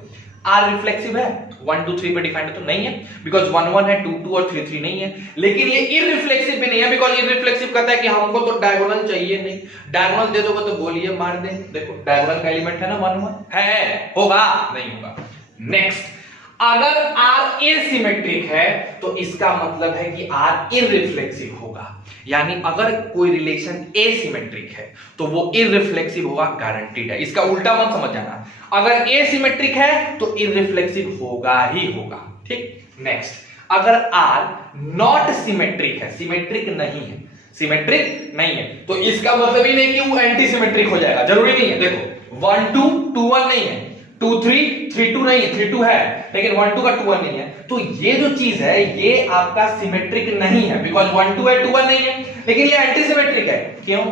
R रिफ्लेक्सिव है, 1 2 3 पे डिफाइंड तो नहीं है, बिकॉज 1 1 है, 2 2 और 3 3 नहीं है। लेकिन ये इररिफ्लेक्सिव भी नहीं है, बिकॉज इररिफ्लेक्सिव कहता है कि हमको तो डायगोनल चाहिए नहीं। डायगोनल दे दोगे तो गोलियां मार दे। देखो डायगोनल का एलिमेंट है ना 1 1, है, होगा नहीं होगा। नेक्स्ट, अगर R एसिमेट्रिक है तो इसका मतलब है कि R इररिफ्लेक्सिव होगा। यानी अगर कोई रिलेशन एसिमेट्रिक है तो वो इररिफ्लेक्सिव होगा, गारंटीड है। इसका उल्टा मत समझ जाना, अगर एसिमेट्रिक है तो इररिफ्लेक्सिव होगा ही होगा, ठीक। नेक्स्ट, अगर R नॉट सिमेट्रिक है, सिमेट्रिक नहीं है, सिमेट्रिक नहीं है, तो इसका मतलब ही नहीं कि वो एंटी सिमेट्रिक हो जाएगा, जरूरी नहीं है। देखो 1 2 2 1 नहीं है, 2 3 3 2 नहीं है, 3 2 है, लेकिन 1 2 का 2 1 नहीं है। तो ये जो चीज है ये आपका सिमेट्रिक नहीं है, बिकॉज 1 2 है 2 1 नहीं है, लेकिन ये एंटी सिमेट्रिक है। क्यों?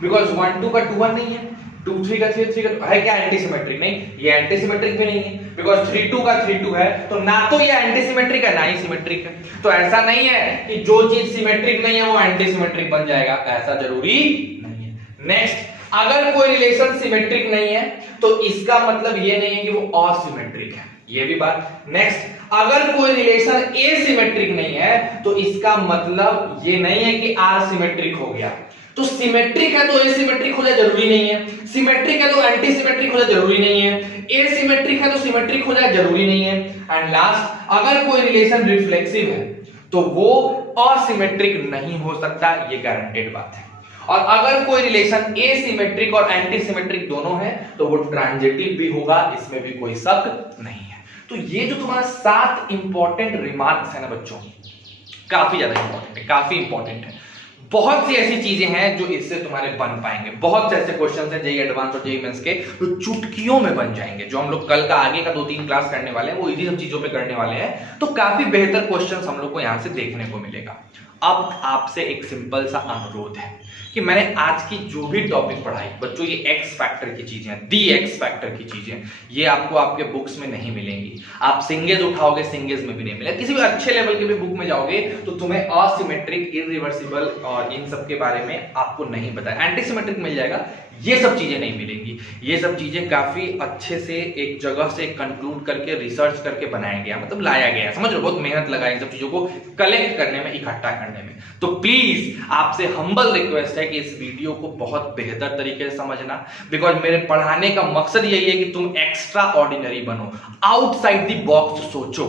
बिकॉज 1 2 का 2 1 नहीं है, 2 3 का 3 3 का है क्या एंटी सिमेट्रिक? नहीं, ये एंटी सिमेट्रिक भी नहीं है, बिकॉज 3 2 का 3 2 है, तो ना तो ये एंटी सिमेट्रिक है ना ही सिमेट्रिक है। तो ऐसा नहीं है कि जो चीज सिमेट्रिक नहीं है वो एंटी सिमेट्रिक बन जाएगा, ऐसा जरूरी नहीं है। नेक्स्ट, अगर कोई रिलेशन सिमेट्रिक नहीं है तो इसका मतलब ये नहीं है कि वो असिमेट्रिक है, ये भी बात। नेक्स्ट, अगर कोई रिलेशन एसिमेट्रिक नहीं है तो इसका मतलब ये नहीं है कि आसिमेट्रिक हो गया। तो सिमेट्रिक है तो एसिमेट्रिक हो जाए जरूरी नहीं है, सिमेट्रिक है तो एंटी सिमेट्रिक हो जाए जरूरी नहीं है, एसिमेट्रिक है तो सिमेट्रिक हो जाए जरूरी नहीं है। एंड लास्ट, अगर कोई रिलेशन रिफ्लेक्सिव है तो वो असिमेट्रिक नहीं हो सकता, ये गारंटेड बात है। और अगर कोई रिलेशन एसिमेट्रिक और एंटी सिमेट्रिक दोनों है तो वो ट्रांजिटिव भी होगा, इसमें भी कोई शक नहीं है। तो ये जो तुम्हारा 7 इंपॉर्टेंट रिमार्क्स है ना बच्चों, काफी ज्यादा इंपॉर्टेंट है, काफी इंपॉर्टेंट है। बहुत सी ऐसी चीजें हैं जो इससे तुम्हारे बन पाएंगे, बहुत से ऐसे क्वेश्चंस हैं जेईई एडवांस और जेईई मेंस के जो चुटकियों में बन जाएंगे। जो हम लोग कल का आगे का 2-3 क्लास करने वाले हैं वो इसी सब चीजों पे करने वाले हैं, तो काफी बेहतर क्वेश्चंस हम लोग को यहां से देखने को मिलेगा। अब आपसे एक सिंपल सा अनुरोध है कि मैंने आज की जो भी टॉपिक पढ़ाई बच्चों, ये एक्स फैक्टर की चीजें हैं, दी एक्स फैक्टर की चीजें, ये आपको आपके बुक्स में नहीं मिलेंगी। आप सिंगेज उठाओगे, सिंगेज में भी नहीं मिलेगा। किसी भी अच्छे लेवल के भी बुक में जाओगे तो तुम्हें असिमेट्रिक, इरिवर्सिबल और इन सब के बारे में आपको नहीं बताया। एंटीसिमेट्रिक मिल जाएगा, ये सब चीजें नहीं मिलेंगी। ये सब चीजें काफी अच्छे से एक जगह से कंक्लूड करके रिसर्च करके बनाया गया, मतलब लाया गया, समझ लो, बहुत मेहनत लगा इन सब चीजों को कलेक्ट करने में, इकट्ठा करने में। तो प्लीज आपसे हम्बल रिक्वेस्ट है कि इस वीडियो को बहुत बेहतर तरीके से समझना, बिकॉज मेरे पढ़ाने का मकसद यही है कि तुम एक्स्ट्रा ऑर्डिनरी बनो, आउटसाइड द बॉक्स सोचो।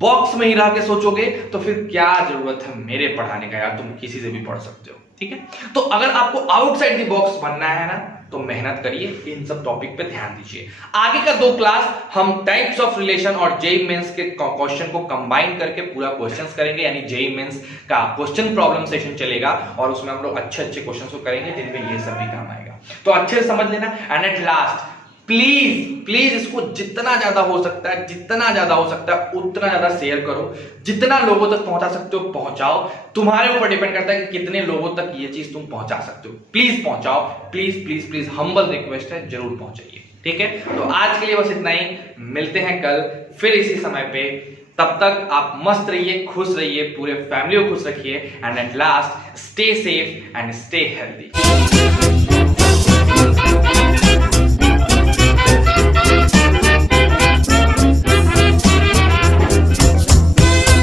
बॉक्स में ही रह के सोचोगे तो फिर क्या जरूरत है मेरे पढ़ाने का यार, तुम किसी से भी पढ़ सकते हो, ठीक है। तो अगर आपको आउटसाइड द बॉक्स बनना है ना तो मेहनत करिए, इन सब टॉपिक पे ध्यान दीजिए। आगे का 2 क्लास हम टाइप्स ऑफ रिलेशन और जेईई मेंस के क्वेश्चन को कंबाइन करके पूरा क्वेश्चंस करेंगे, यानी जेईई मेंस का क्वेश्चन प्रॉब्लम सेशन चलेगा और उसमें हम लोग अच्छे अच्छे क्वेश्चंस को करेंगे जिनमें ये सब भी काम आएगा। तो अच्छे से समझ लेना। And at last please please इसको जितना ज्यादा हो सकता है, जितना ज्यादा हो सकता है उतना ज्यादा शेयर करो, जितना लोगों तक पहुंचा सकते हो पहुंचाओ। तुम्हारे ऊपर डिपेंड करता है कि कितने लोगों तक ये चीज तुम पहुंचा सकते हो। प्लीज पहुंचाओ, please please please, humble request है, जरूर पहुंचाइए, ठीक है। तो आज के लिए बस इतना ही, मिलते हैं कल फिर इसी समय पे। तब तक आप मस्त रहिए, खुश रहिए, पूरे फैमिली को खुश रखिए। And at last stay safe and stay healthy.